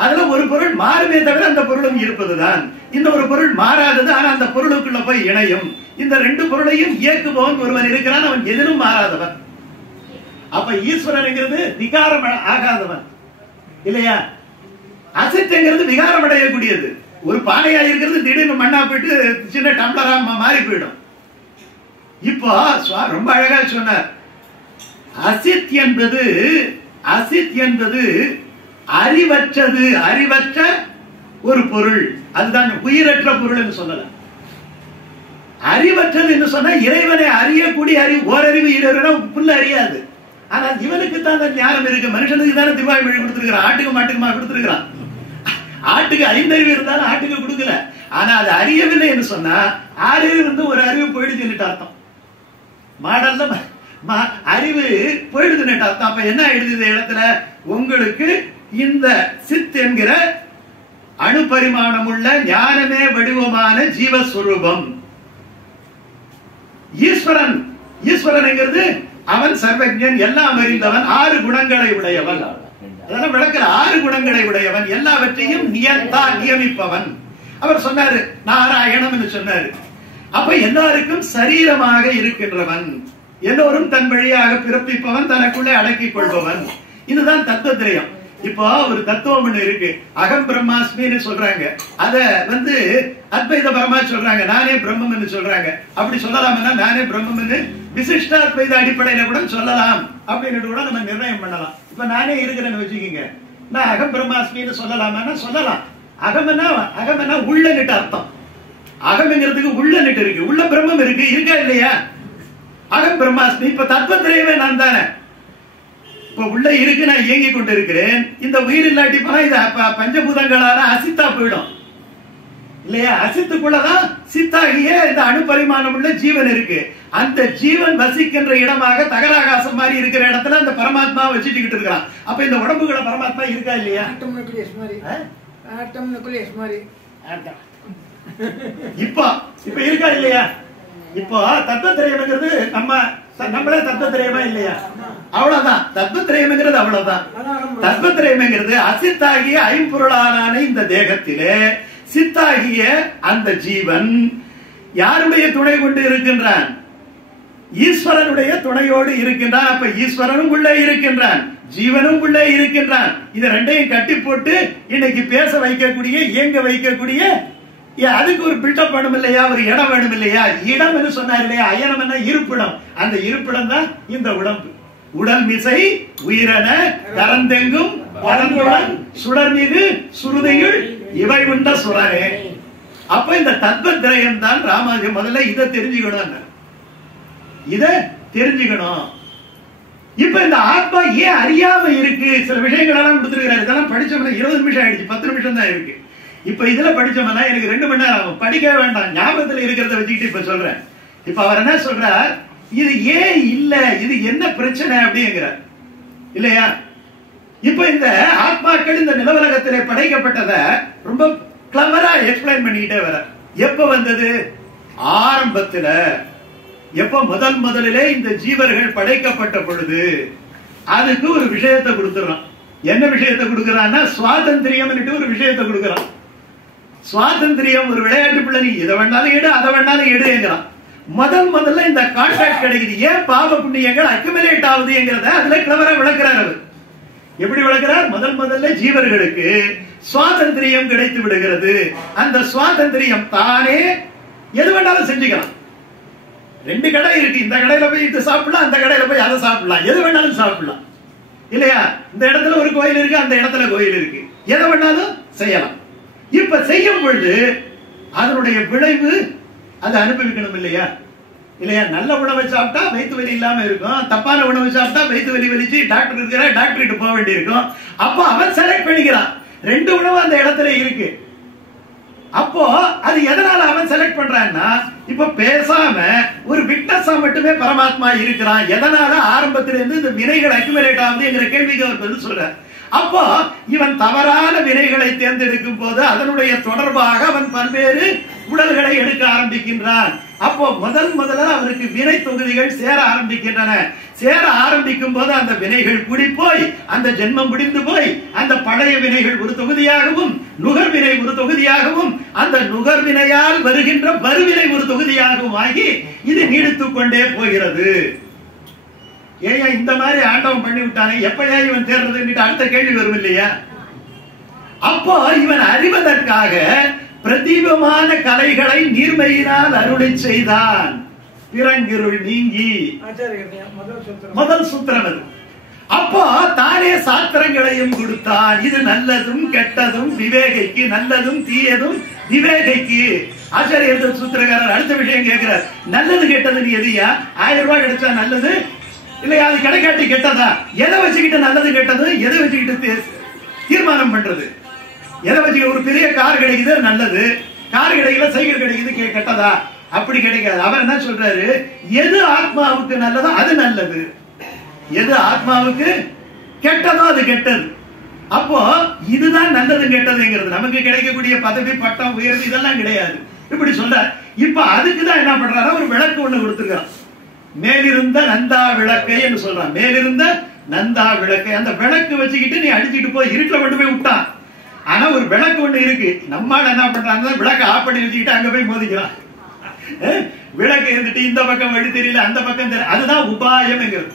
அதுல ஒரு பொருள் மாறுமே தவிர அந்த பொருளும் இருப்பதுதான். இந்த ஒரு பொருள் மாறாதது, ஆனா அந்த பொருளுக்குள்ள போய் இணையும். இந்த ரெண்டு பொருளையும் இயக்குபவன் ஒருவன் இருக்கிறான், அவன் எதிலும் மாறாதவன். அப்ப ஈஸ்வரன்ங்கிறது விகாரம் ஆகாதவன் இல்லையா. அசைத்துங்கிறது விகாரம் அடையக்கூடியது. ஒரு பானையா இருக்கிறது திடீர்னு மண்ணா போயிட்டு சின்ன டம்ளரா மாறி போயிடும். இப்போ ரொம்ப அழகா சொன்னார், அசித் என்பது அறிவற்ற ஒரு பொருள். அதுதான் உயிரற்ற பொருள் என்று சொல்லல. அறிவற்றது என்று சொன்னா இறைவனை அறியக்கூடிய அறிவு. ஓரறிவு ஈரறிவு புல்ல அறியாது. ஆனால் இவனுக்கு தான் ஞானம் இருக்கு. மனுஷனுக்கு தானே திவாய் மொழி கொடுத்திருக்கிறான், ஆட்டுக்கு மாட்டுக்குமா கொடுத்திருக்கிறான். ஆட்டுக்கு 5 அறிவு இருந்தாலும் ஆட்டுக்கு கொடுக்கல. ஆனா அது அறியவில்லை என்று சொன்னா 6 அறிவு வந்து ஒரு அறிவு போயிடுதுன்னு அர்த்தம். மாடல்ல அறிவு போயிடுதுன்னு அர்த்தம். அப்ப என்ன ஆயிடுது இந்த இடத்துல, உங்களுக்கு இந்த சித் என்கிற அணுபரிமாணம் உள்ள ஞானமே வடிவமான ஜீவஸ்வரூபம் ஈஸ்வரன் அவன் சர்வஜன், எல்லாம் அறிந்தவன், 6 குணங்களை உடையவன். அதெல்லாம் விளக்கல. 6 குணங்களை உடையவன், எல்லாவற்றையும் நியமிப்பவன். அவர் சொன்னாரு நாராயணம் என்று சொன்னாரு. அப்ப எல்லாருக்கும் சரீரமாக இருக்கின்றவன், எல்லோரும் தன் வழியாக பிறப்பிப்பவன், தனக்குள்ளே அடக்கிக் கொள்பவன். இதுதான் தத்துவத்திரயம். இப்போ ஒரு தத்துவம் ஒண்ணு இருக்கு, அகம் பிரம்மாஸ்மின்னு சொல்றாங்க. அத வந்து அத்வைத பரமா சொல்றாங்க, நானே பிரம்மம்னு சொல்றாங்க. அப்படி சொல்லலாம்னா நானே பிரம்மம்னு விசிஷ்டாத்வைத அடிப்படையில கூட சொல்லலாம் அப்படின்னு கூட நம்ம நிர்ணயம் பண்ணலாம். இப்ப நானே இருக்கிறேன்னு வச்சுக்கோங்க, நான் அகம் பிரம்மாஸ்மின்னு சொல்லலாமா? சொல்லலாம். அகம்னா உள்ளன்னுட்டு அர்த்தம். அகம்ங்கிறதுக்கு உள்ளன்னுட்டு இருக்கு, உள்ள பிரம்மம் இருக்கு, இருக்கா இல்லையா? அகம் பிரம்மாஸ்மி. இப்ப தத்துவத்திரயமே நான் தானே. இப்ப உள்ள இருக்கு, நான் இயங்கி கொண்டு இருக்கிறேன். இந்த உயிர் இல்லாட்டி போனா இது பஞ்சபூதங்களால அசித்தா போயிடும் இல்லையா? அசித்துக்குள்ளதான் சித்தாகிய இந்த அணுபரிமாணம் உள்ள ஜீவன் இருக்கு. அந்த ஜீவன் வசிக்கின்ற இடமாக தகராகாசம் மாதிரி இருக்கிற இடத்துல அந்த பரமாத்மா வச்சுட்டு இருக்கான். அப்ப இந்த உடம்புகளை பரமாத்மா இருக்கா இல்லையா? இப்ப இருக்கா இல்லையா? இப்போ தத்துவத்திரயம்ங்கிறது நம்மளே தத்துவத்திரயமா இல்லையா? அவ்வளவுதான். தத்துவத்திரயம்ங்கிறது அவ்வளவுதான். தத்துவத்திரயம்ங்கிறது அசித்தாகிய ஐம்பொருளான இந்த தேகத்திலே சித்தாகிய அந்த ஜீவன் யாருடைய துணை கொண்டு இருக்கின்றான்? ஈஸ்வரனுடைய துணையோடு இருக்கின்றான். அப்ப ஈஸ்வரனும் உள்ளே இருக்கின்றான், ஜீவனும் உள்ளே இருக்கின்றான். இத ரெண்டையும் கட்டி போட்டு இன்னைக்கு பேச வைக்கக்கூடிய, இயங்க வைக்கக்கூடிய, அதுக்கு ஒரு பில்டப் வேணும் இல்லையா? ஒரு இடம் வேணும் இல்லையா? இடம் என்று சொன்னார் இல்லையா? அயனம் என்ன? இருப்பிடம். அந்த இருப்பிடம் தான் இந்த உடம்பு. உடல் மிசை உயிரென கரந்தெங்கும் பரந்துடன் சுடர்மிகு சுருதையுள் இவை உண்ட சுரனே. அப்ப இந்த தத்துவத்திரயம் தான் ராமானுஜர். முதல்ல இதை தெரிஞ்சுக்கணும், இப்ப இந்த ஆத்மா ஏன் அறியாம இருக்கு? சில விஷயங்கள் எல்லாம் கொடுத்திருக்கிறார். இதெல்லாம் படிச்சோம்னா 20 நிமிஷம் ஆயிடுச்சு, 10 நிமிஷம் தான் இருக்கு. இப்ப இதுல படிச்சோம்னா எனக்கு 2 மணி நேரம் ஆகும். படிக்க வேண்டாம், ஞாபகத்துல இருக்கிறத வச்சுக்கிட்டு இப்ப சொல்றேன். இப்ப அவர் என்ன சொல்றார், இது ஏன் இல்ல, இது என்ன பிரச்சனை அப்படிங்கிறார் இல்லையா? இப்ப இந்த ஆத்மாக்கள் இந்த நிலவலகத்திலே படைக்கப்பட்டத ரொம்ப கிளவரா எக்ஸ்பிளைன் பண்ணிக்கிட்டே வர. எப்ப வந்தது? ஆரம்பத்துல. எப்ப முதலிலே இந்த ஜீவர்கள் படைக்கப்பட்ட பொழுது அதுக்கு ஒரு விஷயத்தை கொடுத்துறான். என்ன விஷயத்தை கொடுக்கறான்னா, சுவாதந்திரியம் ஒரு விஷயத்தை கொடுக்கறான். சுவாதந்திரியம் ஒரு விளையாட்டு பிள்ளை, நீ இதை வேண்டாலும் எடு, அதை வேண்டாலும் எடுங்கிறான். முதல்ல இந்த கான்ட்ராக்ட் கிடைக்குது. ஏன் பாவ புண்ணியங்கள் அக்குமுலேட் ஆகுதுங்கிறத அதுல கிளவரா விளக்குறாரு அவர். எப்படி விளக்குறார்? முதல்ல ஜீவர்களுக்கு சுவாதந்திரியம் கிடைத்து விடுகிறது. அந்த சுவாதந்திரியம் தானே எது வேண்டாலும் செஞ்சுக்கலாம். 2 கடை இருக்கு, இந்த கடையில போய் இது சாப்பிடலாம், அந்த கடையில போய் அதை சாப்பிடலாம், எது வேணாலும் சாப்பிடலாம் இல்லையா? இந்த இடத்துல ஒரு கோயில் இருக்கு, அந்த இடத்துல கோயில் இருக்கு, எதை வேணாலும் செய்யலாம். இப்ப செய்யும் பொழுது அதனுடைய விளைவு அதை அனுபவிக்கணும் இல்லையா? நல்ல உணவை சாப்பிட்டா வயிற்று வலி இல்லாம இருக்கும், தப்பான உணவு சாப்பிட்டா வயிற்று வலி வலிச்சு டாக்டர் இருக்கிற டாக்டர்கிட்ட போக வேண்டி இருக்கும். அப்போ அவன் செலக்ட் பண்ணிக்கிறான், 2 உணவு அந்த இடத்துல இருக்கு. அப்போ அது எதனால அவன் செலக்ட் பண்றான்னா, இப்ப பேசாம ஒரு விட்னஸா மட்டுமே பரமாத்மா இருக்கிறான். எதனால ஆரம்பத்திலிருந்து இந்த வினைகள் அக்யூமுலேட் ஆகுது என்கிற கேள்விக்கு அவர் பதில் சொல்றார். அப்போ இவன் தவறான வினைகளை தேர்ந்தெடுக்கும் போது அதனுடைய தொடர்பாக அவன் பல்வேறு உடல்களை எடுக்க ஆரம்பிக்கின்றான். அப்போ முதல்ல அவருக்கு வினை தொகுதிகள் சேர ஆரம்பிக்கின்றன. சேர ஆரம்பிக்கும் போது அந்த வினைகள் கூடி போய் அந்த ஜென்மம் முடிந்து போய் அந்த பழைய வினைகள் ஒரு தொகுதியாகவும் நுகர்வினை ஒரு தொகுதியாகவும் அந்த நுகர்வினையால் வருகின்ற வருவினை ஒரு தொகுதியாகவும் ஆகி இது நீடித்துக் கொண்டே போகிறது. ஏன் இந்த மாதிரி ஆண்டவன் பண்ணி விட்டானே, எப்பயா இவன் தேர்றது அடுத்த கேள்வி வரும் இல்லையா? அப்போ இவன் அறிவதற்காக பிரதீபமான கலைகளை நீர்மையினால் அருளை செய்தான். பிறங்கிருள் நீங்கி முதல் சூத்திரம் அது. அப்போ தானே சாத்திரங்களையும் கொடுத்தான். இது நல்லதும் கெட்டதும் விவேகைக்கு, நல்லதும் தீயதும் விவேகைக்கு. ஆச்சாரியர் சூத்திரக்காரர் அடுத்த விஷயம் கேட்கிறார், நல்லது கெட்டது நீ எதியா? 1000 ரூபாய் கிடைச்சா நல்லது இல்லையா? அது கிடைக்காட்டி கெட்டதா? எதை வச்சுக்கிட்டு நல்லது கெட்டது, எதை வச்சுக்கிட்டு தீர்மானம் பண்றது? எதை வச்சு ஒரு பெரிய கார் கிடைக்குது நல்லது, கார் கிடைக்கல சைக்கிள் கிடைக்குது கெட்டதா? அப்படி கிடைக்காது. அவர் என்ன சொல்றாரு, எது ஆத்மாவுக்கு நல்லதோ அது நல்லது, எது ஆத்மாவுக்கு கெட்டதோ அது கெட்டது. அப்போ இதுதான் நல்லது கெட்டதுங்கிறது. நமக்கு கிடைக்கக்கூடிய பதவி பட்டம் உயர்வு இதெல்லாம் கிடையாது. இப்படி சொல்ற. இப்ப அதுக்குதான் என்ன பண்றாரு, ஒரு விளக்கு ஒண்ணு கொடுத்துருக்கான். மேலிருந்த நந்தா விளக்கை என்று சொல்றான். மேலிருந்த நந்தா விளக்கை, அந்த விளக்கு வச்சுக்கிட்டு நீ அடிச்சுட்டு போய் இருட்டுல கொண்டு போய் விட்டான். ஆனா ஒரு விளக்கு ஒண்ணு இருக்கு. நம்மால என்ன பண்றாங்க, விளக்கு ஆஃப் பண்ணி வச்சுக்கிட்டு அங்க போய் மோதிக்கிறான். விளக்கு இருந்துட்டு இந்த பக்கம் வழி தெரியல, அந்த பக்கம் தெரியல. அதுதான் உபாயம்ங்கிறது.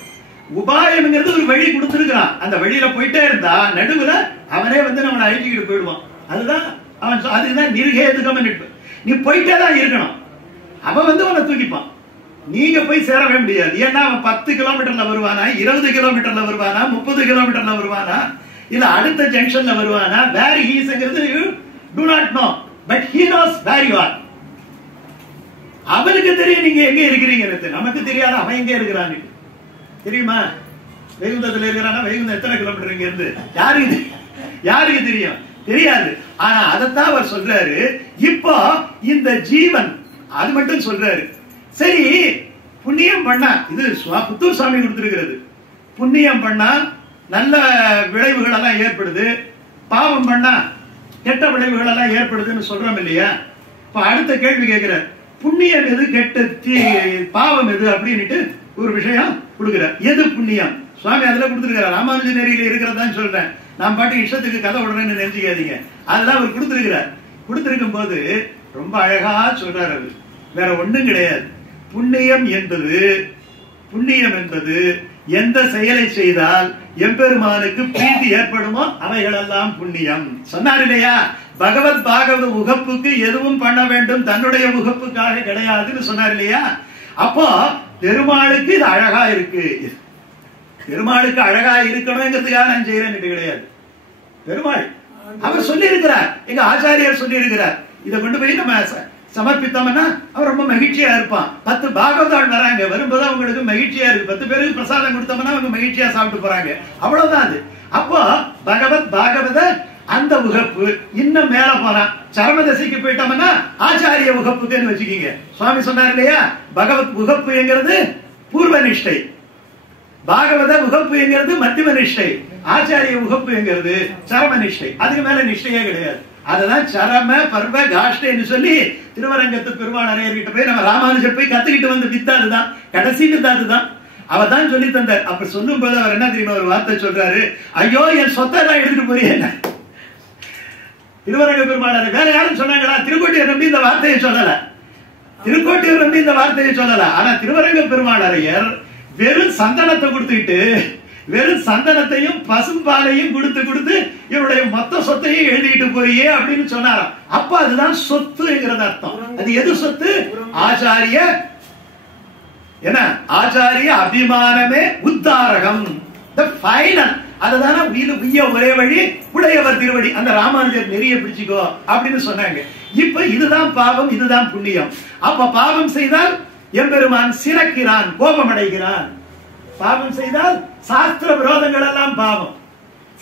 உபாயம்ங்கிறது ஒரு வழி கொடுத்துருக்கான். அந்த வழியில போயிட்டே இருந்தா நடுவுல அவனே நம்மளை அழிச்சுக்கிட்டு போயிடுவான். அதுதான் அவன், அதுதான் நிர்ஹேதுகம். நீ போயிட்டே தான் இருக்கணும். அவன் உன்னை தூக்கிப்பான், நீங்க போய் சேரவே முடியாது. ஏன்னா அவன் 10 கிலோமீட்டர்ல வருவானா, 20 கிலோமீட்டர்ல வருவானா, 30 கிலோமீட்டர்ல வருவானா, இல்ல அடுத்த ஜங்ஷன்ல வருவானா? வேர் ஹி இஸ்ங்கிறது you do not know, but he knows where you are. அவனுக்கு தெரியும் நீங்க எங்க இருக்கிறீங்க. நமக்கு தெரியாத அவன் எங்க இருக்கிறான்னு தெரியுமா? வைகுந்தத்துல இருக்கிறானா, வைகுந்தம் எத்தனை கிலோமீட்டர் இங்க இருந்து யாருக்கு தெரியும்? தெரியாது. ஆனா அதைத்தான் அவர் சொல்றாரு. இப்போ இந்த ஜீவன் அது மட்டும் சொல்றாரு. சரி, புண்ணியம் பண்ணா, இது புத்தூர் சாமி கொடுத்திருக்கிறது. புண்ணியம் பண்ணா நல்ல விளைவுகள் எல்லாம் ஏற்படுது, பாவம் பண்ணா கெட்ட விளைவுகள் எல்லாம் ஏற்படுதுன்னு சொல்றோம் இல்லையா? இப்ப அடுத்த கேள்வி கேட்கிறார், புண்ணியம் எது, கெட்ட பாவம் எது அப்படின்ட்டு ஒரு விஷயம் கொடுக்கிறார். எது புண்ணியம்? சுவாமி அதுல கொடுத்திருக்கிறார். ராமானுஜ நெறியில இருக்கிறதான் சொல்றேன், நான் பாட்டு இஷ்டத்துக்கு கதை விடுறேன்னு நினைச்சுக்காதீங்க. அதெல்லாம் அவர் கொடுத்திருக்கிறார். கொடுத்திருக்கும் போது ரொம்ப அழகா சொல்றாரு. அது வேற ஒண்ணும் கிடையாது. புண்ணியம் என்பது எந்த செயலை செய்தால் எம்பெருமானுக்கு பிரீதி ஏற்படுமோ அவைகளெல்லாம் புண்ணியம் சொன்னார் இல்லையா? பகவத் பாகவத உகப்புக்கு எதுவும் பண்ண வேண்டும், தன்னுடைய உகப்புக்காக கிடையாதுன்னு சொன்னார் இல்லையா? அப்போ பெருமாளுக்கு இது அழகா இருக்கு, பெருமாளுக்கு அழகா இருக்கணும்ங்கிறதுக்காக நான் செய்யறேன்னு கிடையாது. பெருமாள் அவர் சொல்லி இருக்கிறார், எங்க ஆச்சாரியர் சொல்லி இருக்கிறார். இதை கொண்டு போய் நம்ம சமர்ப்பித்தோம்னா அவர் ரொம்ப மகிழ்ச்சியா இருப்பான். 10 பாகவதாள் வராங்க, வரும்போது அவங்களுக்கு மகிழ்ச்சியா இருக்கு. 10 பேருக்கு பிரசாதம் கொடுத்தோம்னா அவங்க மகிழ்ச்சியா சாப்பிட்டு போறாங்க. அவ்வளவுதான் அது. அப்போ பகவத் பாகவத அந்த உகப்பு இன்னும் மேல போறான். சரம தசைக்கு போயிட்டோம்னா ஆச்சாரிய உகப்புக்குன்னு வச்சுக்கீங்க. சுவாமி சொன்னார் இல்லையா, பகவத் உகப்பு என்கிறது பூர்வ நிஷ்டை, பாகவத உகப்பு என்கிறது மத்தியம நிஷ்டை, ஆச்சாரிய உகப்பு என்கிறது சரம நிஷ்டை. அதுக்கு மேல நிஷ்டையே கிடையாது. அததான் சரம பர்வ காஷ்டைன்னு சொல்லி திருவரங்கத்து பெருமாள் அரையர்கிட்ட போய் நம்ம ராமானுஜர் போய் கத்துக்கிட்டு வந்த வித்தா அதுதான், கடைசி வித்தா அதுதான். அவர் தான் சொல்லி தந்தார். அப்ப சொல்லும் போது அவர் என்ன தெரியுமா ஒரு வார்த்தை சொல்றாரு, ஐயோ என் சொத்தை எல்லாம் எடுத்துட்டு போறீங்க. திருவரங்க பெருமாள் வேற யாரும் சொன்னாங்களா? திருக்கோட்டியூர் நம்பி இந்த வார்த்தையை சொல்லல, திருக்கோட்டியூர் நம்பி இந்த வார்த்தையை சொல்லல. ஆனா திருவரங்க பெருமாள் அரையர் வெறும் சந்தனத்தை கொடுத்துக்கிட்டு வெறும் சந்தனத்தையும் பசும்பாலையும் கொடுத்து கொடுத்து இவருடைய மொத்த சொத்தையும் எழுதிட்டு போறியே அப்படின்னு சொன்னாராம். அப்ப அதுதான் சொத்துங்கிறது அர்த்தம். அது எது சொத்து? ஆச்சாரிய என்ன? ஆச்சாரிய அபிமானமே உத்தாரகம், ஃபைனல். அதுதான உய்ய ஒரே வழி உடையவர் திருவடி. அந்த ராமானுஜர் நெறிய பிடிச்சுக்கோ அப்படின்னு சொன்னாங்க. இப்ப இதுதான் பாவம், இதுதான் புண்ணியம். அப்ப பாவம் செய்தால் எம்பெருமான் சிறக்கிறான், கோபம் அடைகிறான். பாவம் செய்தால் சாஸ்திர விரோதங்கள் எல்லாம் பாவம்,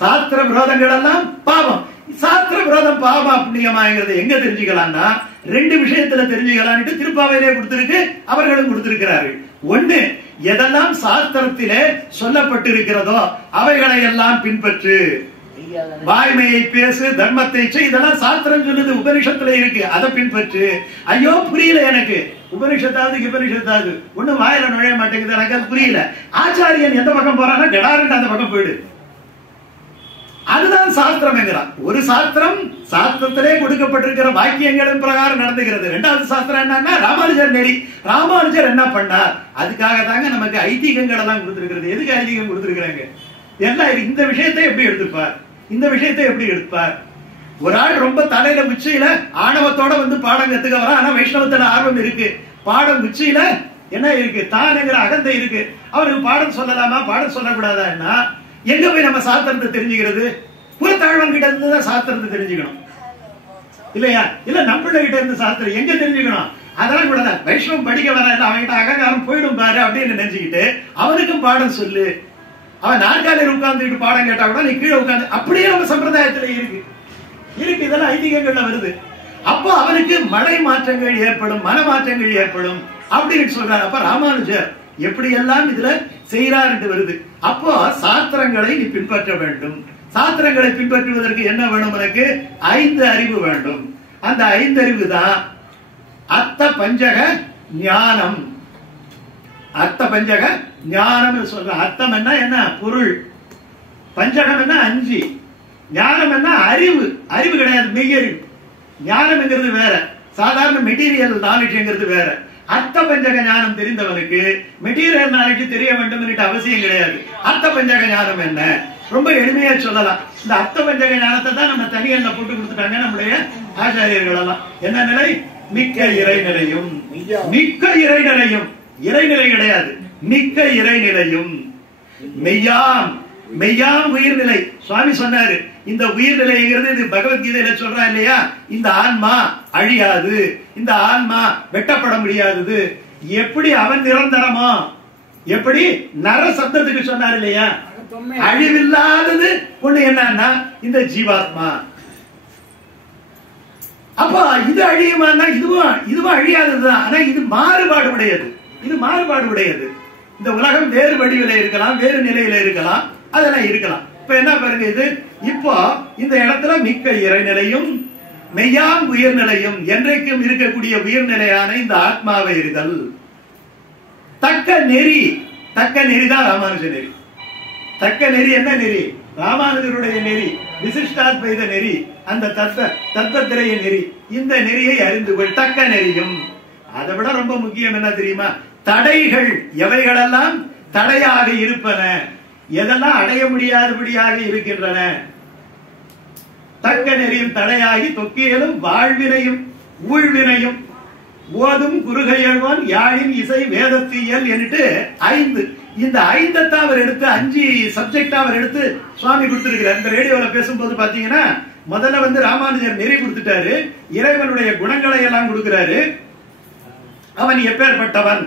சாஸ்திர விரோதங்கள் எல்லாம் பாவம். சாஸ்திர விரோதம் பாவமா புண்ணியமாங்கிறது எங்க தெரிஞ்சுக்கலாம்னா ரெண்டு விஷயத்துல தெரிஞ்சுக்கலாம்னு திருப்பாவையிலே கொடுத்திருக்கு, அவர்களும் கொடுத்திருக்கிறார்கள். ஒண்ணு, எதெல்லாம் சாஸ்திரத்திலே சொல்லப்பட்டிருக்கிறதோ அவைகளை எல்லாம் பின்பற்று, வாய்மையை பேசு, தர்மத்தை செய், இதெல்லாம் சாஸ்திரம் சொல்லுது, உபனிஷத்துல இருக்கு, அதை பின்பற்று. ஐயோ புரியல எனக்கு, உபனிஷத்தாவது உபனிஷத்தாவது ஒண்ணும் வாயில நுழைய மாட்டேங்குது, எனக்கு அது புரியல. ஆச்சாரியன் எந்த பக்கம் போறான்னா கடாரன் அந்த பக்கம் போயிடு, அதுதான் சாஸ்திரம் என்கிறான். ஒரு சாஸ்திரம் சாஸ்திரத்திலே கொடுக்கப்பட்டிருக்கிற வாக்கியங்களின் பிரகாரம் நடந்துகிறது. இரண்டாவது சாஸ்திரம் என்னன்னா ராமானுஜர் நெறி. ராமானுஜர் என்ன பண்ணார்? அதுக்காக தாங்க நமக்கு ஐதீகங்கள் எல்லாம் கொடுத்திருக்கிறது. எதுக்கு ஐதீகம் கொடுத்திருக்கிறாங்க? எல்லாம் இந்த விஷயத்தை எப்படி எடுத்துப்பார், இந்த விஷயத்தை எப்படி எடுப்பார்? ஒரு ஆள் ரொம்ப தலையில உச்சியில ஆணவத்தோட வந்து பாடம் கத்துக்க வர, ஆனா வைஷ்ணவத்துல ஆர்வம் இருக்கு, பாடம் உச்சியில என்ன இருக்கு? தானுங்கிற அகந்தை இருக்கு. அவருக்கு பாடம் சொல்லலாமா, பாடம் சொல்லக்கூடாதா? எங்க போய் நம்ம சாஸ்திரத்தை தெரிஞ்சுக்கிறது? புறத்தாழ்வன் கிட்ட இருந்து தான் சாஸ்திரத்தை தெரிஞ்சுக்கணும் இல்லையா? இல்ல நம்மள கிட்ட இருந்து சாஸ்திரம் எங்க தெரிஞ்சுக்கணும்? அதெல்லாம் கூட வைஷ்ணவம் படிக்க வர, அவன்கிட்ட அகங்காரம் போயிடும் பாரு அப்படின்னு நினைச்சுக்கிட்டு அவனுக்கும் பாடம் சொல்லு. அவன் நாற்காலில் உட்கார்ந்துட்டு பாடம் கேட்டா கூட நீ கீழே உட்கார்ந்து, அப்படியே நம்ம சம்பிரதாயத்துல இருக்கு இருக்கு இதெல்லாம் ஐதீகங்கள்ல வருது. அப்போ அவனுக்கு மழை மாற்றங்கள் ஏற்படும், மன மாற்றங்கள் ஏற்படும் அப்படின்னு சொல்றாரு. அப்ப ராமானுஜர் எப்படி எல்லாம் இதுல செய்யறார் என்று வருது. அப்போ சாஸ்திரங்களை நீ பின்பற்ற வேண்டும். சாஸ்திரங்களை பின்பற்றுவதற்கு என்ன வேணும்? உனக்கு 5 அறிவு வேண்டும். அந்த 5 அறிவு தான் அர்த்த பஞ்சக ஞானம். அர்த்த பஞ்சக ஞானம் சொல்ற அர்த்தம் என்ன? பொருள். பஞ்சகம் என்ன? 5. ஞானம் என்ன? அறிவு. அறிவு கிடையாது, மெய்யறிவு. ஞானம்ங்கிறது வேற, சாதாரண மெட்டீரியல் நாலேஜ்ங்கிறது வேற. அர்த்த பஞ்சக ஞானம் தெரிந்தவனுக்கு மெட்டீரியல் நாலேஜ் தெரிய வேண்டும் அவசியம் கிடையாது. அர்த்த பஞ்சக ஞானம் என்ன? ரொம்ப எளிமையா சொல்லலாம். இந்த அர்த்த பஞ்சக ஞானத்தை தான் நம்ம தனியல்ல போட்டு கொடுத்துட்டாங்க நம்முடைய ஆச்சாரியர்கள் எல்லாம். என்ன நிலை? மிக்க இறைநிலையும். மிக்க இறைநிலையும், இறைநிலை கிடையாது, மிக்க இறைநிலையும். மெய்யாம், மெய்யாம் உயிர்நிலை. சுவாமி சொன்னாரு, இந்த உயிர்நிலைங்கிறது இது பகவத்கீதையில சொல்றா இல்லையா? இந்த ஆன்மா அழியாது, இந்த ஆன்மா வெட்டப்பட முடியாதது. எப்படி அவன் நிரந்தரமா, எப்படி நர சப்தத்துக்கு சொன்னார் இல்லையா? அழிவில்லாதது ஒண்ணு என்னன்னா இந்த ஜீவாத்மா. அப்ப இது அழியுமான்னா இதுவும் அழியாததுதான். ஆனா இது மாறுபாடு உடையது, இது மாறுபாடு உடையது. இந்த உலகம் வேறு வடிவில இருக்கலாம், வேறு நிலையில இருக்கலாம், அதெல்லாம் இருக்கலாம். இப்ப என்ன பாருங்க, இது இப்போ இந்த இடத்துல மிக்க இறைநிலையும் மெய்யாம் உயர்நிலையும் என்றைக்கும் இருக்கக்கூடிய உயர்நிலையான இந்த ஆத்மாவை எரிதல். தக்க நெறி, தக்க நெறிதான் ராமானுஜ நெறி. தக்க நெறி என்ன நெறி? ராமானுஜருடைய நெறி, விசிஷ்டாத்வைத நெறி, அந்த தத்வத்திரைய நெறி. இந்த நெறியை அறிந்து கொள். தக்க நெறியும். அதை விட ரொம்ப முக்கியம் என்ன தெரியுமா? தடைகள் எவைகளெல்லாம் தடையாக இருப்பன, எதெல்லாம் அடைய முடியாதபடியாக இருக்கின்றன. தக்க நெறியும் தடையாகி தொக்கியலும் வாழ்வினையும் ஊழ்வினையும் ஓதும் குறுகையழ்வான் யாழின் இசை வேதத்தியல் என்று 5. இந்த 5 அவர் எடுத்து 5 சப்ஜெக்ட் அவர் எடுத்து சுவாமி கொடுத்திருக்கிறார். இந்த ரேடியோல பேசும்போது பாத்தீங்கன்னா முதல்ல வந்து ராமானுஜர் நெறி கொடுத்துட்டாரு, இறைவனுடைய குணங்களை எல்லாம் கொடுக்கிறாரு. அவன் எப்பேற்பட்டவன்,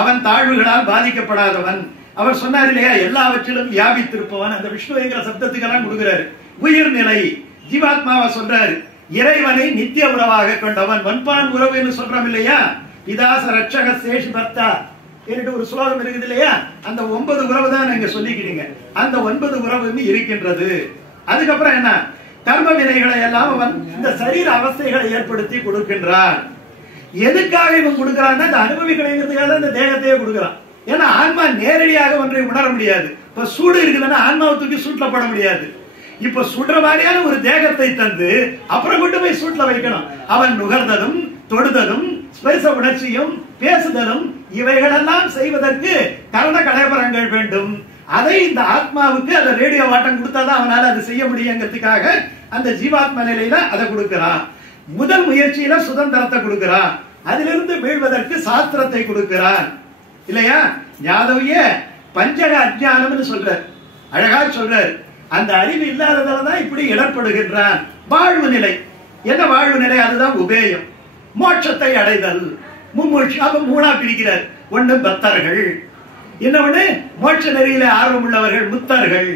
அவன் தாழ்வுகளால் பாதிக்கப்படாதவன். அவர் சொன்னார் இல்லையா, எல்லாவற்றிலும் வியாபித்திருப்பவன். அந்த விஷ்ணு என்கிற சப்தத்துக்கு எல்லாம் கொடுக்கிறாரு. உயிர்நிலை ஜீவாத்மாவை சொல்றாரு. இறைவனை நித்திய உறவாக கொண்டவன், வன்பான் உறவு என்று சொல்றோம் இல்லையா? இதாச ரட்சக சேஷி பக்தா என்று ஒரு ஸ்லோகம் இருக்குது இல்லையா? அந்த 9 உறவு தான் நீங்க சொல்லிக்கிறீங்க. அந்த 9 உறவு இருக்கின்றது. அதுக்கப்புறம் என்ன? கர்ம வினைகளை எல்லாம் அவன் இந்த சரீர அவஸ்தைகளை ஏற்படுத்தி கொடுக்கின்றான். எதுக்காக இவன் கொடுக்கிறான்னா இந்த அனுபவிக்கிறதுக்காக இந்த தேகத்தையே கொடுக்கிறான். ஏன்னா ஆன்மா நேரடியாக ஒன்றை உணர முடியாது. இப்ப சூடு இருக்குதுன்னா ஆன்மாவை தூக்கி சூட்ல போட முடியாது. இப்ப சுடுற மாதிரியான ஒரு தேகத்தை தந்து அப்புறம் கொண்டு போய் சூட்ல வைக்கணும். அவன் நுகர்தலும் தொடுதலும் ஸ்பரிச உணர்ச்சியும் பேசுதலும் இவைகளெல்லாம் செய்வதற்கு கரண கலைபரங்கள் வேண்டும். அதை இந்த ஆத்மாவுக்கு அந்த ரேடியோ வாட்டம் கொடுத்தாதான் அவனால அது செய்ய முடியுங்கிறதுக்காக அந்த ஜீவாத்ம நிலையில அதை கொடுக்கிறான். முதல் முயற்சியில சுதந்திரத்தை கொடுக்கிறான். அதிலிருந்து மீள்வதற்கு சாஸ்திரத்தை கொடுக்கிறான் இல்லையா? யாதவிய பஞ்சக அஜ்ஞானம்னு சொல்றார், அழகா சொல்றார். அந்த அறிவு இல்லாததால்தான் இப்படி இடர்படுகின்றான். வாழ்வு நிலை என்ன வாழ்வு நிலை? அதுதான் உபேயம், மோட்சத்தை அடைதல். மும்மூழ்ச்சி அப்ப மூணா பிரிக்கிறார். ஒண்ணு பக்தர்கள், இன்னொன்னு மோட்ச நெறியில ஆர்வம் உள்ளவர்கள் முத்தர்கள்,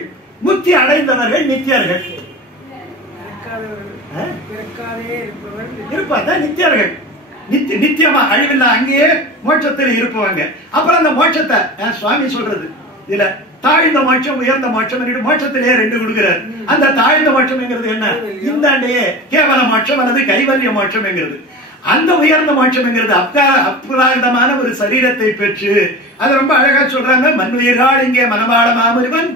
முக்தி அடைந்தவர்கள் நித்தியர்கள். இருப்பாதான் நித்தியர்கள், நித்தியமா அழிவில்லா அங்கேயே மோட்சத்தில் இருப்பவங்க. அப்புறம் அந்த மோட்சத்தை சுவாமி சொல்றது இதுல தாழ்ந்த மோட்சம் உயர்ந்த மோட்சம் மோட்சத்திலேயே ரெண்டு கொடுக்கிறார். அந்த தாழ்ந்த மோட்சம் என்கிறது என்ன? இந்த ஆண்டையே கேவல மோட்சம் அல்லது கைவல்ய மோட்சம் என்கிறது. அந்த உயர்ந்த மோட்சம் என்கிறது அப்ராதமான ஒரு சரீரத்தை பெற்று அது ரொம்ப அழகா சொல்றாங்க. மண்ணுயிர்கள் இங்கே மனவாள மாமுனிவன்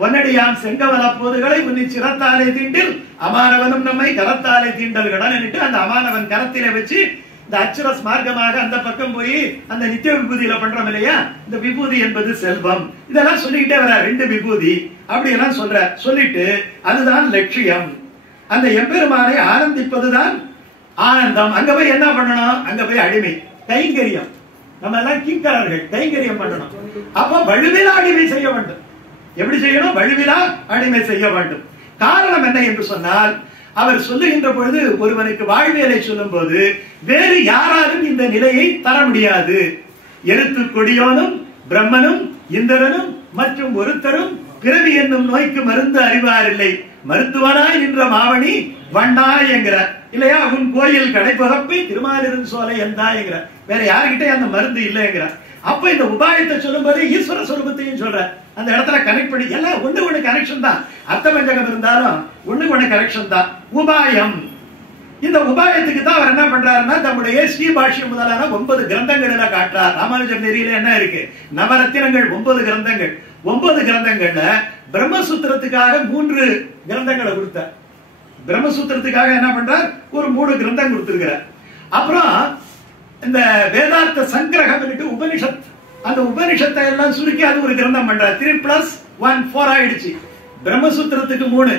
பொன்னடியான் செங்கவல போதுகளை உன்னை சிரத்தாலே தீண்டில் அமானவனும் நம்மை கரத்தாலே தீண்டல் கடன் அந்த அமானவன் கரத்திலே வச்சு இந்த அச்சுரஸ் மார்க்கமாக அந்த பக்கம் போய் அந்த நித்திய விபூதியில பண்றோம் இல்லையா? இந்த விபூதி என்பது செல்வம். இதெல்லாம் சொல்லிக்கிட்டே வர ரெண்டு விபூதி அப்படி எல்லாம் சொல்லிட்டு அதுதான் லட்சியம். அந்த எம்பெருமானை ஆனந்திப்பதுதான் ஆனந்தம். அங்க போய் என்ன பண்ணணும்? அங்க போய் அடிமை கைங்கரியம். நம்ம எல்லாம் கிங்கரர்கள், கைங்கரியம் பண்ணணும். அப்ப வலுவிலா அடிமை செய்ய வேண்டும். எப்படி செய்யணும்? வலுவிலா அடிமை செய்ய வேண்டும். காரணம் என்ன என்று சொன்னால், அவர் சொல்லுகின்ற பொழுது ஒருவனுக்கு வாழ்வியலை சொல்லும் போது வேறு யாராலும் இந்த நிலையை தர முடியாது. எழுத்து கொடியோனும் பிரம்மனும் இந்திரனும் மற்றும் ஒருத்தரும் பிறவி என்னும் நோய்க்கு மருந்து அறிவார் இல்லை. மருத்துவனாய் நின்ற மாவணி வண்ணாய் என்கிறார் இல்லையா? உன் கோயில் கடைப்பகப்பை திருமாலிருந்த சோலை எந்தாய்ங்கிற வேற யாருகிட்ட அந்த மருந்து இல்லைங்கிறார். அப்ப இந்த உபாயத்தை சொல்லும் போது ஈஸ்வர சொரூபத்தையும் சொல்ற அந்த இடத்துல கனெக்ட் பண்ணி எல்லாம் ஒண்ணு கனெக்ஷன் தான். அர்த்தபஞ்சகம் இருந்தாலும் ஒண்ணு கனெக்ஷன் தான். உபாயம், இந்த உபாயத்துக்கு தான் அவர் என்ன பண்றாருன்னா தம்முடைய ஸ்ரீபாஷ்யம் முதலான 9 கிரந்தங்களில காட்டுறார். ராமானுஜர் நெறியில என்ன இருக்கு? நவரத்தினங்கள் 9 கிரந்தங்கள். 9 கிரந்தங்கள்ல பிரம்மசூத்திரத்துக்காக 3 கிரந்தங்களை கொடுத்தார். பிரம்மசூத்திரத்துக்காக என்ன பண்றார்? ஒரு 3 கிரந்தம் கொடுத்திருக்கிறார். அப்புறம் இந்த வேதார்த்த சங்கிரகம் உபனிஷத், அந்த உபனிஷத்தை எல்லாம் சுருக்கி அது ஒரு கிரந்தம் பண்றார். 3+1 4 ஆயிடுச்சு. பிரம்மசூத்திரத்துக்கு 3,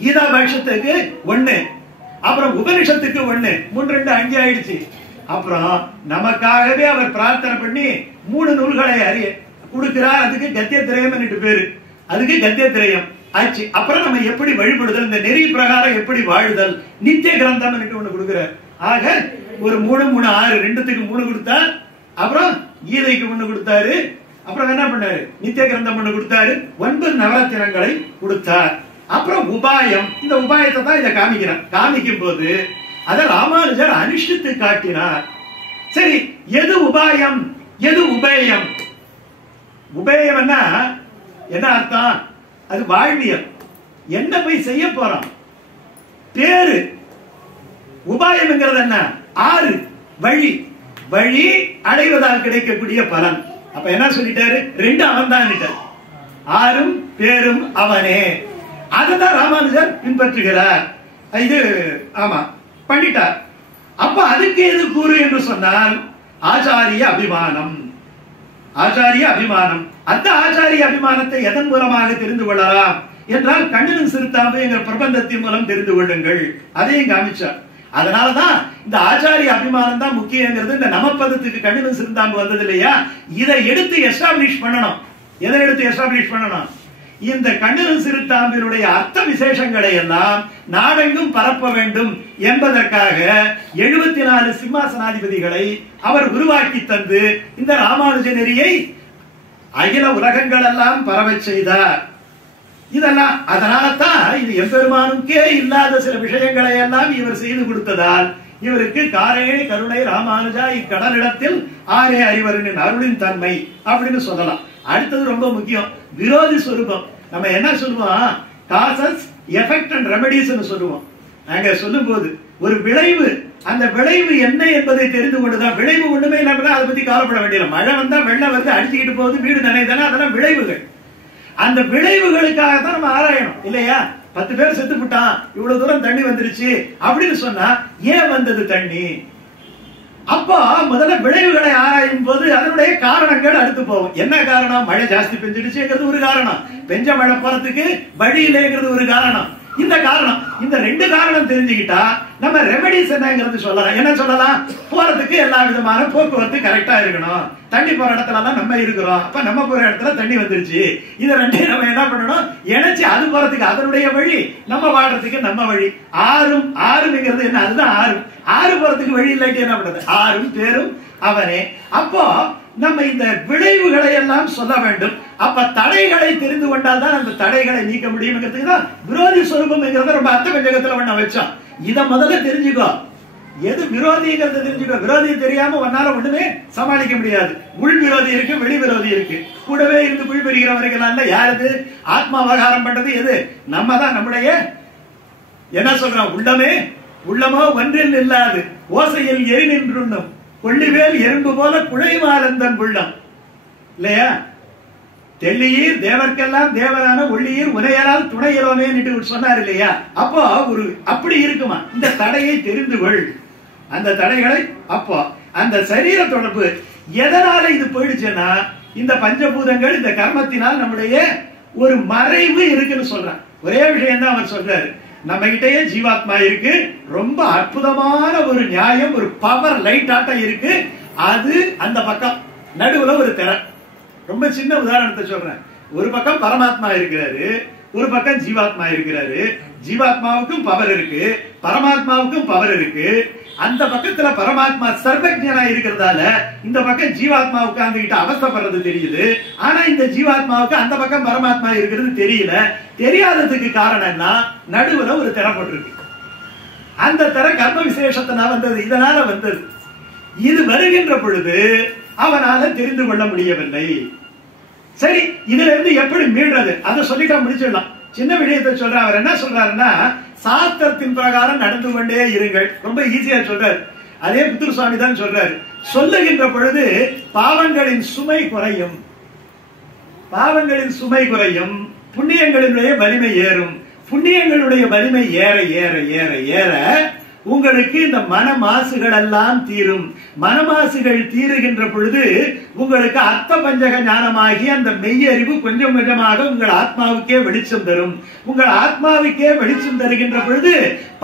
கீதா பாஷ்யத்துக்கு 1, அப்புறம் உபனிஷத்துக்கு 1, 3 2 5 ஆயிடுச்சு. அப்புறம் நமக்காகவே அவர் பிரார்த்தனை பண்ணி 3 நூல்களை கொடுக்கிறார். அதுக்கு கத்தியத்திரயம் பேரு. அதுக்கு கத்தியத்திரயம் ஆச்சு. அப்புறம் நம்ம எப்படி வழிபடுதல், இந்த நெறி பிரகாரம் எப்படி வாழுதல், நித்திய கிரந்தம் ஒண்ணு கொடுக்கிறார். ஆக ஒரு 3 3 6 2த்துக்கு 3 கொடுத்தார். அப்புறம் கீதைக்கு 1 கொடுத்தாரு. அப்புறம் என்ன பண்ணாரு? நித்திய கிரந்தம் 1 கொடுத்தாரு. 9 நவரத்தினங்களை கொடுத்தார். அப்புறம் உபாயம், இந்த உபாயத்தை தான் இதை காமிக்கிறார். காமிக்கும் போது அதை ராமானுஜர் அனுஷ்டித்து காட்டினார். சரி, எது உபாயம் எது உபேயம்? உபேயம் என்ன அர்த்தம்? அது வாழ்வியல். என்ன போய் செய்ய போறோம்? பேரு. உபாயம் என்ன? 6 வழி. வழி அடைவதால் கிடைக்கக்கூடிய பலன். அப்ப என்ன சொல்லிட்டாரு? 2 அவன் தான். 6ம் பேரும் அவனே. அதுதான் ராமானுஜர் பின்பற்றுகிறார். இது ஆமா பண்ணிட்டார். அப்ப அதுக்கு எது கூறு என்று சொன்னால் ஆச்சாரிய அபிமானம். ஆச்சாரிய அபிமானம். அந்த ஆச்சாரிய அபிமானத்தை எதன் மூலமாக தெரிந்து கொள்ளலாம் என்றால் கண்ணிலும் சிறுத்தாம்பு எங்கள் பிரபந்தத்தின் மூலம் தெரிந்து கொள்ளுங்கள். அதையும் காமிச்சார். அதனாலதான் இந்த ஆச்சாரிய அபிமானம் தான் முக்கியங்கிறது. இந்த நமப்பதத்துக்கு கண்ணிலும் சிறுத்தாம்பு வந்தது இல்லையா? இதை எடுத்து எஸ்டாப்ளிஷ் பண்ணணும். எதை எடுத்து எஸ்டாப்ளிஷ் பண்ணணும்? இந்த கண்ணிலும் சிறுத்தாம்பினுடைய அர்த்த விசேஷங்களை எல்லாம் நாடெங்கும் பரப்ப வேண்டும் என்பதற்காக 74 சிம்மாசனாதிபதிகளை அவர் உருவாக்கி தந்து இந்த ராமானுஜ நெறியை அகில உலகங்கள் எல்லாம் பரவ செய்தார். இதெல்லாம் அதனால்தான் இது எம்பெருமானுக்கே இல்லாத சில விஷயங்களை எல்லாம் இவர் செய்து கொடுத்ததால் இவருக்கு காரே கருணை ராமானுஜா இக்கடலிடத்தில் ஆரே அறிவரின் அருளின் தன்மை அப்படின்னு சொல்லலாம். அடுத்தது ரொம்ப முக்கியம், விரோதி சொரூபம். நம்ம என்ன சொல்லுவோம்? காசஸ் எஃபெக்ட் அண்ட் ரெமடிஸ் சொல்லுவோம். நாங்க சொல்லும் போது ஒரு விளைவு, அந்த விளைவு என்ன என்பதை தெரிந்து கொண்டுதான். விளைவு ஒண்ணுமே இல்லாம அதை பத்தி கவலைப்பட வேண்டியது. மழை வந்தா வெள்ளம் வந்து அடிச்சுக்கிட்டு போகுது, வீடு நனைதானே, அதெல்லாம் விளைவுகள். அந்த விளைவுகளுக்காகத்தான் நம்ம ஆராயணும் இல்லையா? 10 பேர் செத்து விட்டான், இவ்வளவு தூரம் தண்ணி வந்துருச்சு அப்படின்னு சொன்னா ஏன் வந்தது தண்ணி? அப்போ முதல்ல விளைவுகளை ஆராயும் போது அதனுடைய காரணங்கள் அடுத்து போகும். என்ன காரணம்? மழை ஜாஸ்தி பெஞ்சிடுச்சுங்கிறது ஒரு காரணம், பெஞ்ச மழை போறதுக்கு வழி இல்லைங்கிறது ஒரு காரணம். இந்த காரணம், இந்த ரெண்டு காரணம் தெரிஞ்சுக்கிட்டா நம்ம ரெமெடிஸ் என்னங்கிறது சொல்லலாம். என்ன சொல்லலாம்? போறதுக்கு எல்லா விதமான போக்குவரத்து கரெக்டா இருக்கணும். தண்ணி போற இடத்துல தான் நம்ம இருக்கிறோம், அப்ப நம்ம போற இடத்துல தண்ணி வந்துருச்சு. இதை ரெண்டையும் நம்ம என்ன பண்ணணும்? இணைச்சு அது போறதுக்கு அதனுடைய வழி, நம்ம வாடுறதுக்கு நம்ம வழி. ஆறுங்கிறது என்ன? அதுதான் ஆறு போறதுக்கு வழி இல்லாட்டி என்ன பண்றது? ஆறும் பேரும் அவனே. அப்போ நம்ம இந்த விளைவுகளை எல்லாம் சொல்ல வேண்டும். அப்ப தடைகளை தெரிந்து கொண்டால் தான் அந்த தடைகளை நீக்க முடியும்ங்கிறதுக்கு தான் விரோதி சொரூபம்ங்கிறத ரொம்ப அர்த்த பஞ்சகத்துல ஒண்ண வச்சோம். இத முதல்ல தெரிஞ்சுக்கோ. எது விரோதிங்கிறத தெரிஞ்சுக்கோ. விரோதி தெரியாம ஒன்னால ஒண்ணுமே சமாளிக்க முடியாது. உள் விரோதி இருக்கு, வெளி விரோதி இருக்கு. கூடவே இருந்து குழி பெறுகிறவர்கள் யாரு? ஆத்மா விவகாரம் பண்றது எது? நம்ம தான். நம்முடைய என்ன சொல்றோம்? உள்ளமோ ஒன்றில் இல்லாது ஓசையில் எரி நின்றுண்ணும் கொள்ளிவேல் எறும்பு போல குழைமாலந்தன் உள்ளம் இல்லையா? தெள்ளியீர் தேவர்க்கெல்லாம் தேவரான ஒள்ளியீர் உனையரால் துணையலோமே சொன்னார் இல்லையா? அப்போ ஒரு அப்படி இருக்குமா? இந்த தடையை தெரிந்து கொள். அந்த தடைகளை அப்போ அந்த சரீர தொடர்பு எதனால இது போயிடுச்சுன்னா, இந்த பஞ்சபூதங்கள் இந்த கர்மத்தினால் நம்முடைய ஒரு மறைவு இருக்குன்னு சொல்றான். ஒரே விஷயம் தான் அவர் சொல்றாரு. நம்ம கிட்டயே ஜீவாத்மா இருக்கு. ரொம்ப அற்புதமான ஒரு நியாயம், ஒரு பவர் லைட் ஆட்டம் இருக்கு. அது அந்த பக்கம் நடுவுல ஒரு திரை. ரொம்ப சின்ன உதாரணத்தை சொல்றேன். ஒரு பக்கம் பரமாத்மா இருக்கிறாரு, ஒரு பக்கம் ஜீவாத்மா இருக்கிறாரு. ஜீவாத்மாவுக்கும் பவர் இருக்கு, பரமாத்மாவுக்கும் பவர் இருக்கு. அந்த பக்கத்துல பரமாத்மா சர்வஜனா இருக்கிறதால இந்த பக்கம் ஜீவாத்மா உட்கார்ந்துகிட்டு அவஸ்தைப்படுறது தெரியுது. ஆனா இந்த ஜீவாத்மாவுக்கு அந்த பக்கம் பரமாத்மா இருக்கிறது தெரியல. தெரியாததுக்கு காரணம்னா நடுவுல ஒரு திரை போட்டிருக்கு. அந்த திரை கர்ம விசேஷத்தினால வந்தது, இதனால வந்தது. இது வருகின்ற பொழுது அவனால தெரிந்து கொள்ள முடியவில்லை. சரி, இதுல இருந்து எப்படி மீள்றது? அதை சொல்லிட்டா முடிச்சிடலாம். சின்ன விடயத்தை சொல்ற. அவர் என்ன சொல்றாருன்னா, சாஸ்திரத்தின் பிரகாரம் நடந்து கொண்டே இருங்கள். ரொம்ப ஈஸியா சொல்றாரு. அதே புத்தூர் சுவாமி தான் சொல்றாரு. சொல்லுகின்ற பொழுது பாவங்களின் சுமை குறையும், பாவங்களின் சுமை குறையும், புண்ணியங்களினுடைய வலிமை ஏறும். புண்ணியங்களுடைய வலிமை ஏற ஏற ஏற ஏற உங்களுக்கு இந்த மனமாசுகள் எல்லாம் தீரும். மனமாசுகள் தீருகின்ற பொழுது உங்களுக்கு அர்த்த பஞ்சக ஞானமாகி அந்த மெய்யறிவு கொஞ்சம் கொஞ்சமாக உங்கள் ஆத்மாவுக்கே வெளிச்சம் தரும். உங்கள் ஆத்மாவுக்கே வெளிச்சம் தருகின்ற பொழுது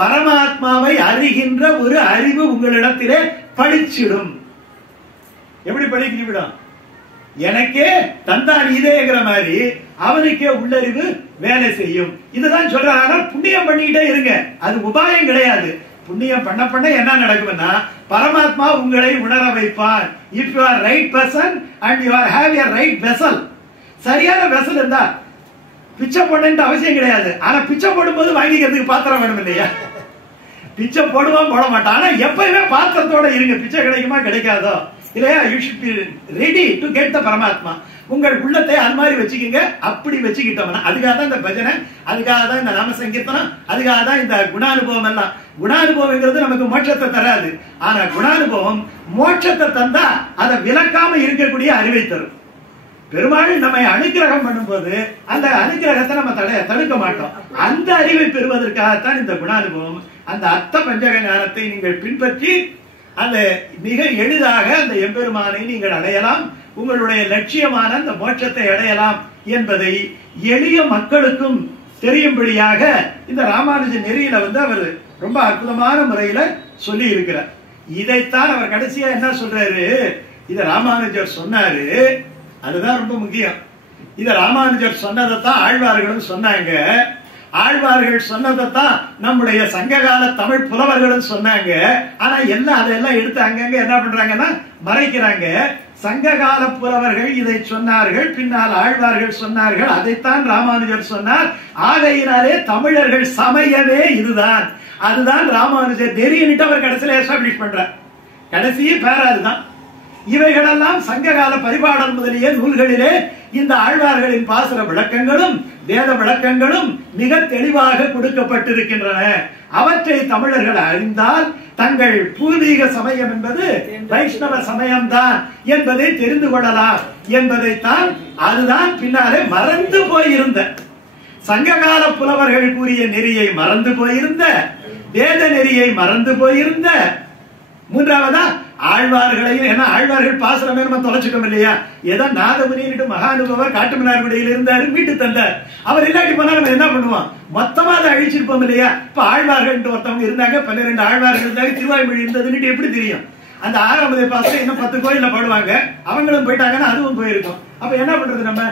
பரமாத்மாவை அறிகின்ற ஒரு அறிவு உங்களிடத்திலே பழிச்சிடும். எப்படி பழிக்கிவிடும்? எனக்கே தந்தான் இதேங்கிற மாதிரி அவனுக்கே உள்ளறிவு வேலை செய்யும். இதுதான் சொல்றாங்க. புண்ணியம் பண்ணிக்கிட்டே இருங்க, அது உபாயம் கிடையாது. புண்ணியம் பண்ண பண்ண என்ன நடக்கும்னா பரமாத்மா உங்களை உணர வைப்பார். If you are right person and you are have a right vessel, சரியான வெசல் இருந்தா பிச்சை போடணும்னு அவசியம் கிடையாது. ஆனா பிச்சை போடும்போது வாங்கிக்கிறதுக்கு பாத்திரம் வேணும் இல்லையா? பிச்சை போடுவோம் போட மாட்டான். ஆனா எப்பயுமே பாத்திரத்தோட இருங்க. பிச்சை கிடைக்குமா கிடைக்காதோ இல்லையா? You should be ready to get the பரமாத்மா. உங்கள் உள்ளத்தை அது மாதிரி வச்சுக்கீங்க. அப்படி வச்சுக்கிட்டோம்னா அதுக்காக தான் இந்த பஜனை, அதுக்காக தான் இந்த நாம சங்கீர்த்தனம், அதுக்காக தான் இந்த குணானுபவம் எல்லாம். குணானுபவம்ங்கிறது நமக்கு மோட்சத்தை தராது. ஆனா குணானுபவம் மோட்சத்தை தந்தா அதை விலக்காம இருக்கக்கூடிய அறிவை தரும். பெருமாள் நம்மை அனுக்கிரகம் பண்ணும்போது அந்த அனுக்கிரகத்தை நம்ம தடுக்க மாட்டோம். அந்த அறிவை பெறுவதற்காகத்தான் இந்த குணானுபவம். அந்த அர்த்த பஞ்சக ஞானத்தை நீங்கள் பின்பற்றி அந்த மிக எளிதாக அந்த எம்பெருமானை நீங்கள் அடையலாம். உங்களுடைய லட்சியமான அந்த மோட்சத்தை அடையலாம் என்பதை எளிய மக்களுக்கும் தெரியும்படியாக இந்த ராமானுஜ நெறியில அவர் ரொம்ப அற்புதமான முறையில சொல்லி இருக்கிறார். இதைத்தான் அவர் கடைசியா என்ன சொல்றாரு? இத ராமானுஜர் சொன்னாரு, அதுதான் ரொம்ப முக்கியம். இத ராமானுஜர் சொன்னதைத்தான் ஆழ்வார்களும் சொன்னாங்க. ஆழ்வார்கள் சொன்னதைத்தான் நம்முடைய சங்ககால தமிழ் புலவர்களும் சொன்னாங்க. ஆனா எல்லாம் அதெல்லாம் எடுத்து அங்கங்க என்ன பண்றாங்கன்னா மறைக்கிறாங்க. சங்ககால புலவர்கள் இதை சொன்னார்கள், பின்னால் ஆழ்வார்கள் சொன்னார்கள், அதைத்தான் ராமானுஜர் சொன்னார். ஆகையினாலே தமிழர்கள் சமயமே இதுதான், அதுதான் ராமானுஜர் நெறியிட்டு அவர் கடைசியில எஸ்டாப்ளிஷ் பண்றார். கடைசி பேராதுதான். இவைகளெல்லாம் சங்ககால பரிபாடல் முதலிய நூல்களிலே இந்த ஆழ்வார்களின் பாசுர விளக்கங்களும் வேத விளக்கங்களும் மிக தெளிவாக கொடுக்கப்பட்டிருக்கின்றன. அவற்றை தமிழர்கள் அறிந்தால் தங்கள் பூர்வீக சமயம் என்பது வைஷ்ணவ சமயம்தான் என்பதை தெரிந்து கொள்ளலாம் என்பதைத்தான். அதுதான் பின்னாலே மறந்து போயிருந்த சங்ககால புலவர்கள் கூறிய நெறியை மறந்து போயிருந்த, வேத நெறியை மறந்து போயிருந்த, மூன்றாவதா ஆழ்வார்களையும், ஏன்னா ஆழ்வார்கள் பாசுரமே நம்ம தொலைச்சிட்டோம் இல்லையா? ஏதோ நாதமுனியிட்டு மகானுபவர் காட்டுமன்னார்குடியில் இருந்தாரு, மீட்டு தந்தார். அவர் இல்லாட்டி போனா நம்ம என்ன பண்ணுவோம்? மொத்தமா அதை அழிச்சிருப்போம் இல்லையா? இப்ப ஆழ்வார்கள் ஒருத்தவங்க இருந்தாங்க, 12 ஆழ்வார்கள் இருந்தாங்க, திருவாய்மொழி இருந்ததுன்னு எப்படி தெரியும்? அந்த 6ஆம் பாசுரம் இன்னும் 10 கோயில்ல பாடுவாங்க, அவங்களும் போயிட்டாங்கன்னா அதுவும் போயிருக்கும். அப்ப என்ன பண்றது? நம்ம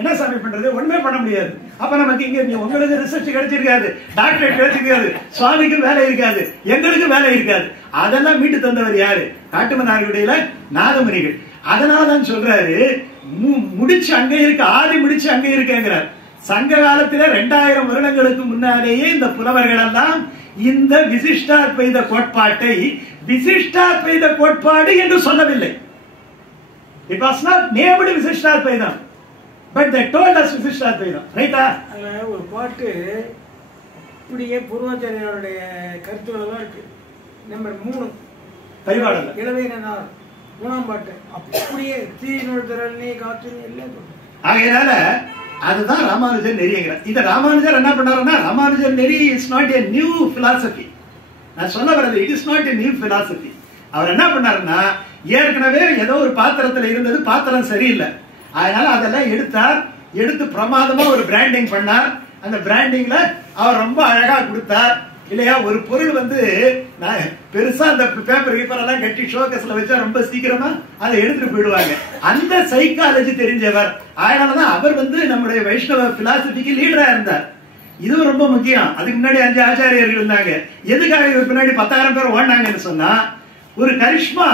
என்ன சாமி பண்றது? ஒண்ணுமே பண்ண முடியாது. அப்ப நமக்கு இங்க உங்களுக்கு ரிசர்ச் கிடைச்சிருக்காது, டாக்டரேட் கிடைச்சிருக்காது, சுவாமிக்கு வேலை இருக்காது, எங்களுக்கு வேலை இருக்காது. அதெல்லாம் மீட்டு தந்தவர் யாரு? காட்டுமன்னார்குடியில நாதமுனிகள். அதனாலதான் சொல்றாரு, முடிச்சு அங்க இருக்கு, ஆதி முடிச்சு அங்க இருக்குங்கிறார். சங்க காலத்துல 2000 வருடங்களுக்கு முன்னாலேயே இந்த புலவர்கள் எல்லாம் இந்த விசிஷ்டாத்வைத கோட்பாட்டை விசிஷ்டாத்வைத கோட்பாடு என்று சொல்லவில்லை. It was not named Vishishtadvaita, but they told us Vishishtadvaita. ரைட்டா? ஒரு பாட்டு அப்படியே பூர்வாச்சாரியாருடைய கருத்துக்கள் எல்லாம் இருக்கு. நம்பர் 3 பரிபாடல் இளவேனார் 3ஆம் பாட்டு அப்படியே தீனோடு திரள்னே காத்து எல்லாம் சொல்றாங்க. ஆகையால அதுதான் ராமானுஜர் நெறிங்கிறார். இத ராமானுஜர் என்ன பண்ணாருன்னா, ராமானுஜர் நெறி is not a new philosophy. நான் சொல்ல வர்றது, it is not a new philosophy. அவர் என்ன பண்ணாருன்னா, ஏற்கனவே ஏதோ ஒரு பாத்திரத்துல இருந்தது, பாத்திரம் சரியில்லை, அதனால அதெல்லாம் எடுத்தார். எடுத்து பிரமாதமா ஒரு பிராண்டிங் பண்ணார். அந்த பிராண்டிங்ல அவர் ரொம்ப அழகா கொடுத்தார் இல்லையா? ஒரு பொருள் வந்து பெருசா அந்த பேப்பர் கீப்பர் எல்லாம் கட்டி ஷோகேஸ்ல வச்சா ரொம்ப சீக்கிரமா அதை எடுத்துட்டு போயிடுவாங்க. அந்த சைக்காலஜி தெரிஞ்சவர். அதனாலதான் அவர் வந்து நம்முடைய வைஷ்ணவ பிலாசபிக்கு லீடரா இருந்தார். இது ரொம்ப முக்கியம். அதுக்கு முன்னாடி 5 ஆச்சாரியர்கள் இருந்தாங்க. எதுக்காக இவர் பின்னாடி 10,000 பேர் ஓடினாங்கன்னு சொன்னா, ஒரு கரிஷ்மா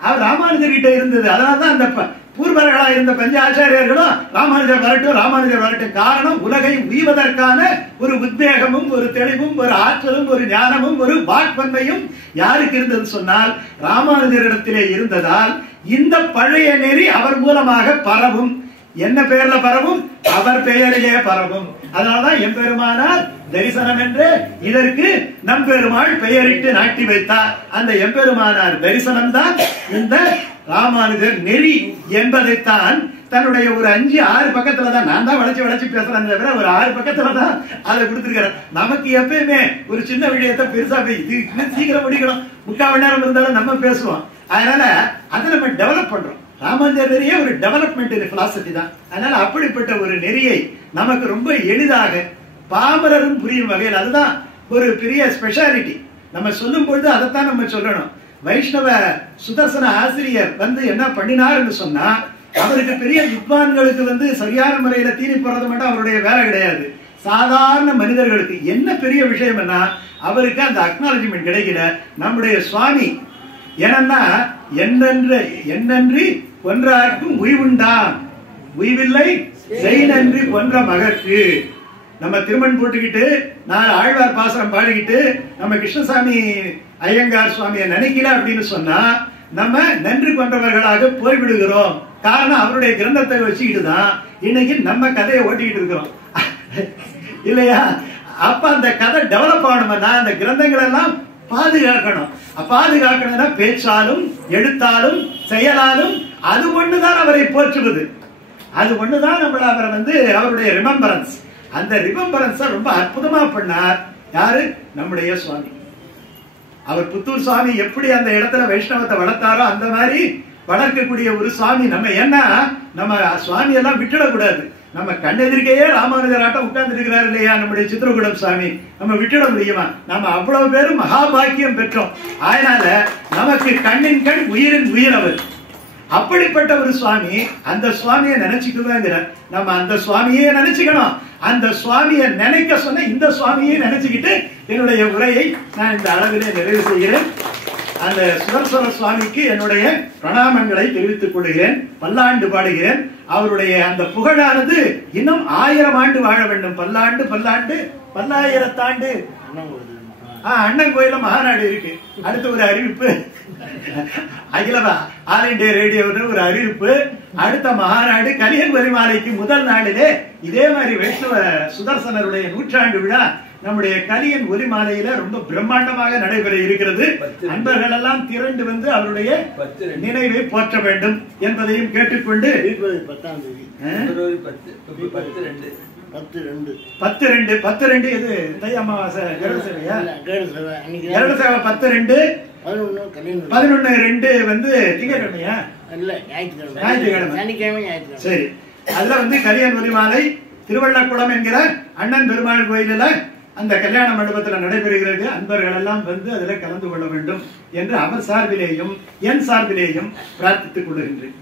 அவர் ராமானுஜர் கிட்ட இருந்தது. அதனாலதான் அந்த பூர்வர்களா இருந்த 5 ஆச்சாரியர்களும் ராமானுஜர் வரட்டும், ராமானுஜர் வரட்டும். காரணம், உலகை உய்வதற்கான ஒரு உத்வேகமும், ஒரு தெளிவும், ஒரு ஆற்றலும், ஒரு ஞானமும், ஒரு வாக்வன்மையும் யாருக்கு இருந்தது சொன்னால் ராமானுஜரிடத்திலே இருந்ததால் இந்த பழைய நெறி அவர் மூலமாக பரவும். என்ன பெயர்ல பரவும்? அவர் பெயரிலே பரவும். அதனாலதான் எம்பெருமானார் தரிசனம் என்று இதற்கு நம்பெருமாள் பெயரிட்டு நாட்டி வைத்தார். அந்த எம்பெருமானார் தரிசனம் தான் இந்த ராமானுஜர் நெறி என்பதைத்தான் தன்னுடைய ஒரு 5-6 பக்கத்துல தான், நான் தான் வளைச்சு பேசுறேன் தவிர ஒரு 6 பக்கத்துல தான் அதை கொடுத்திருக்கிறார். நமக்கு எப்பயுமே ஒரு சின்ன விஷயத்தை பெருசா சீக்கிரம் முடிக்கணும், 3/4 மணி நேரம் இருந்தாலும் நம்ம பேசுவோம். அதனால அதை நம்ம டெவலப் பண்றோம். ராமானுஜர் நெறியே ஒரு டெவலப்மெண்ட் பிலாசபி தான். அதனால அப்படிப்பட்ட ஒரு நெறியை நமக்கு ரொம்ப எளிதாக பாமரரும் புரியும் வகையில், அதுதான் ஒரு பெரிய ஸ்பெஷாலிட்டி. நம்ம சொல்லும் பொழுது அதைத்தான் நம்ம சொல்லணும். வைஷ்ணவ சுதர்சன ஆசிரியர் வந்து என்ன பண்ணினார்னு சொன்னா, அவருக்கு பெரிய வித்வான்களுக்கு வந்து சரியான முறையில தீனி போறது மட்டும் அவருடைய வேலை கிடையாது. சாதாரண மனிதர்களுக்கு என்ன பெரிய விஷயம்னா, அவருக்கு அந்த அக்னாலஜ்மெண்ட் கிடைக்கல. நம்முடைய சுவாமி ஏன்னா, என்னன்றி ஒன்றார்க்கும் உய்வுண்டான், உய்வில்லை செய் நன்றி கொன்ற மகற்கு. நம்ம திருமண் போட்டுக்கிட்டு 4 ஆழ்வார் பாசுரம் பாடிக்கிட்டு நம்ம கிருஷ்ணசாமி ஐயங்கார் சுவாமியை நினைக்கல அப்படின்னு சொன்னா நம்ம நன்றி கொண்டவர்களாக போய்விடுகிறோம். காரணம், அவருடைய கிரந்தத்தை வச்சுக்கிட்டு தான் இன்னைக்கு நம்ம கதையை ஓட்டிக்கிட்டு இருக்கிறோம் இல்லையா? அப்ப அந்த கதை டெவலப் ஆகணும்னா அந்த கிரந்தங்கள் எல்லாம் பாதுகாக்கணும். பாதுகாக்கணும்னா பேச்சாலும் எழுத்தாலும் செயலாலும் அது ஒண்ணுதான் அவரை போற்றுவது. அது ஒண்ணுதான் நம்மள அவரை வந்து அவருடைய ரிமெம்பரன்ஸ். அந்த ரிமெம்பரன்ஸ ரொம்ப அற்புதமா பண்ணார் யாரு? நம்முடைய சுவாமி. அவர் புத்தூர் சுவாமி எப்படி அந்த இடத்துல வைஷ்ணவத்தை வளர்த்தாரோ அந்த மாதிரி வளர்க்கக்கூடிய ஒரு சுவாமி. நம்ம என்ன, நம்ம சுவாமி எல்லாம் விட்டுடக்கூடாது. நம்ம கண்ணெதிர்க்கையே ராமானுஜர் ஆட்டம் உட்கார்ந்து இருக்கிறார் இல்லையா நம்முடைய சித்திரகூடம் சுவாமி, நம்ம விட்டுட முடியுமா? நம்ம அவ்வளவு பேரும் மகாபாக்கியம் பெற்றோம். அதனால நமக்கு கண்ணின் கண் உயிரின் உயிர் அவர். அப்படிப்பட்ட ஒரு சுவாமி, அந்த சுவாமியை நினைச்சுக்குவேங்கிற நம்ம அந்த சுவாமியே நினைச்சுக்கணும். அந்த சுவாமியை நினைக்க சொன்ன இந்த சுவாமியை நினைச்சுக்கிட்டு என்னுடைய உரையை நான் இந்த அளவிலே நிறைவு செய்கிறேன். அந்த சுதர்சன சுவாமிக்கு என்னுடைய பிரணாமங்களை தெரிவித்துக் கொள்கிறேன். பல்லாண்டு பாடுகிறேன். அவருடைய அந்த புகழானது இன்னும் 1000 ஆண்டு வாழ வேண்டும். பல்லாண்டு பல்லாண்டு பல்லாயிரத்தாண்டு. அண்ணன் கோயில மகாநாடு இருக்கு. அடுத்த ஒரு அறிவிப்பு, அகில ஆல் இண்டியா ரேடியோ ஒரு அறிவிப்பு. அடுத்த மகாநாடு கலியன் வரிமாலைக்கு முதல் நாளிலே இதே மாதிரி வைஷ்ணவ சுதர்சனருடைய 100ஆண்டு விழா நம்முடைய கலியன் ஒலிமாலையில ரொம்ப பிரம்மாண்டமாக நடைபெற இருக்கிறது. அன்பர்கள் எல்லாம் திரண்டு வந்து அவருடைய நினைவை போற்ற வேண்டும் என்பதையும் கேட்டுக்கொண்டு 10/2 இது தை அமாவாசை கருட சேவையா? கருட சேவை 10/2 11/2 வந்து திங்கட்கிழமையா? ஞாயிற்றுக்கிழமை. சரி, அதுல வந்து கலியன் ஒலிமாலை திருவள்ளக்குளம் என்கிற அண்ணன் பெருமாள் கோயிலில் அந்த கல்யாண மண்டபத்துல நடைபெறுகிறது. அன்பர்கள் எல்லாம் வந்து அதுல கலந்து கொள்ள வேண்டும் என்று அவர் சார்பிலேயும் என் சார்பிலேயும் பிரார்த்தித்துக் கொள்கின்றேன்.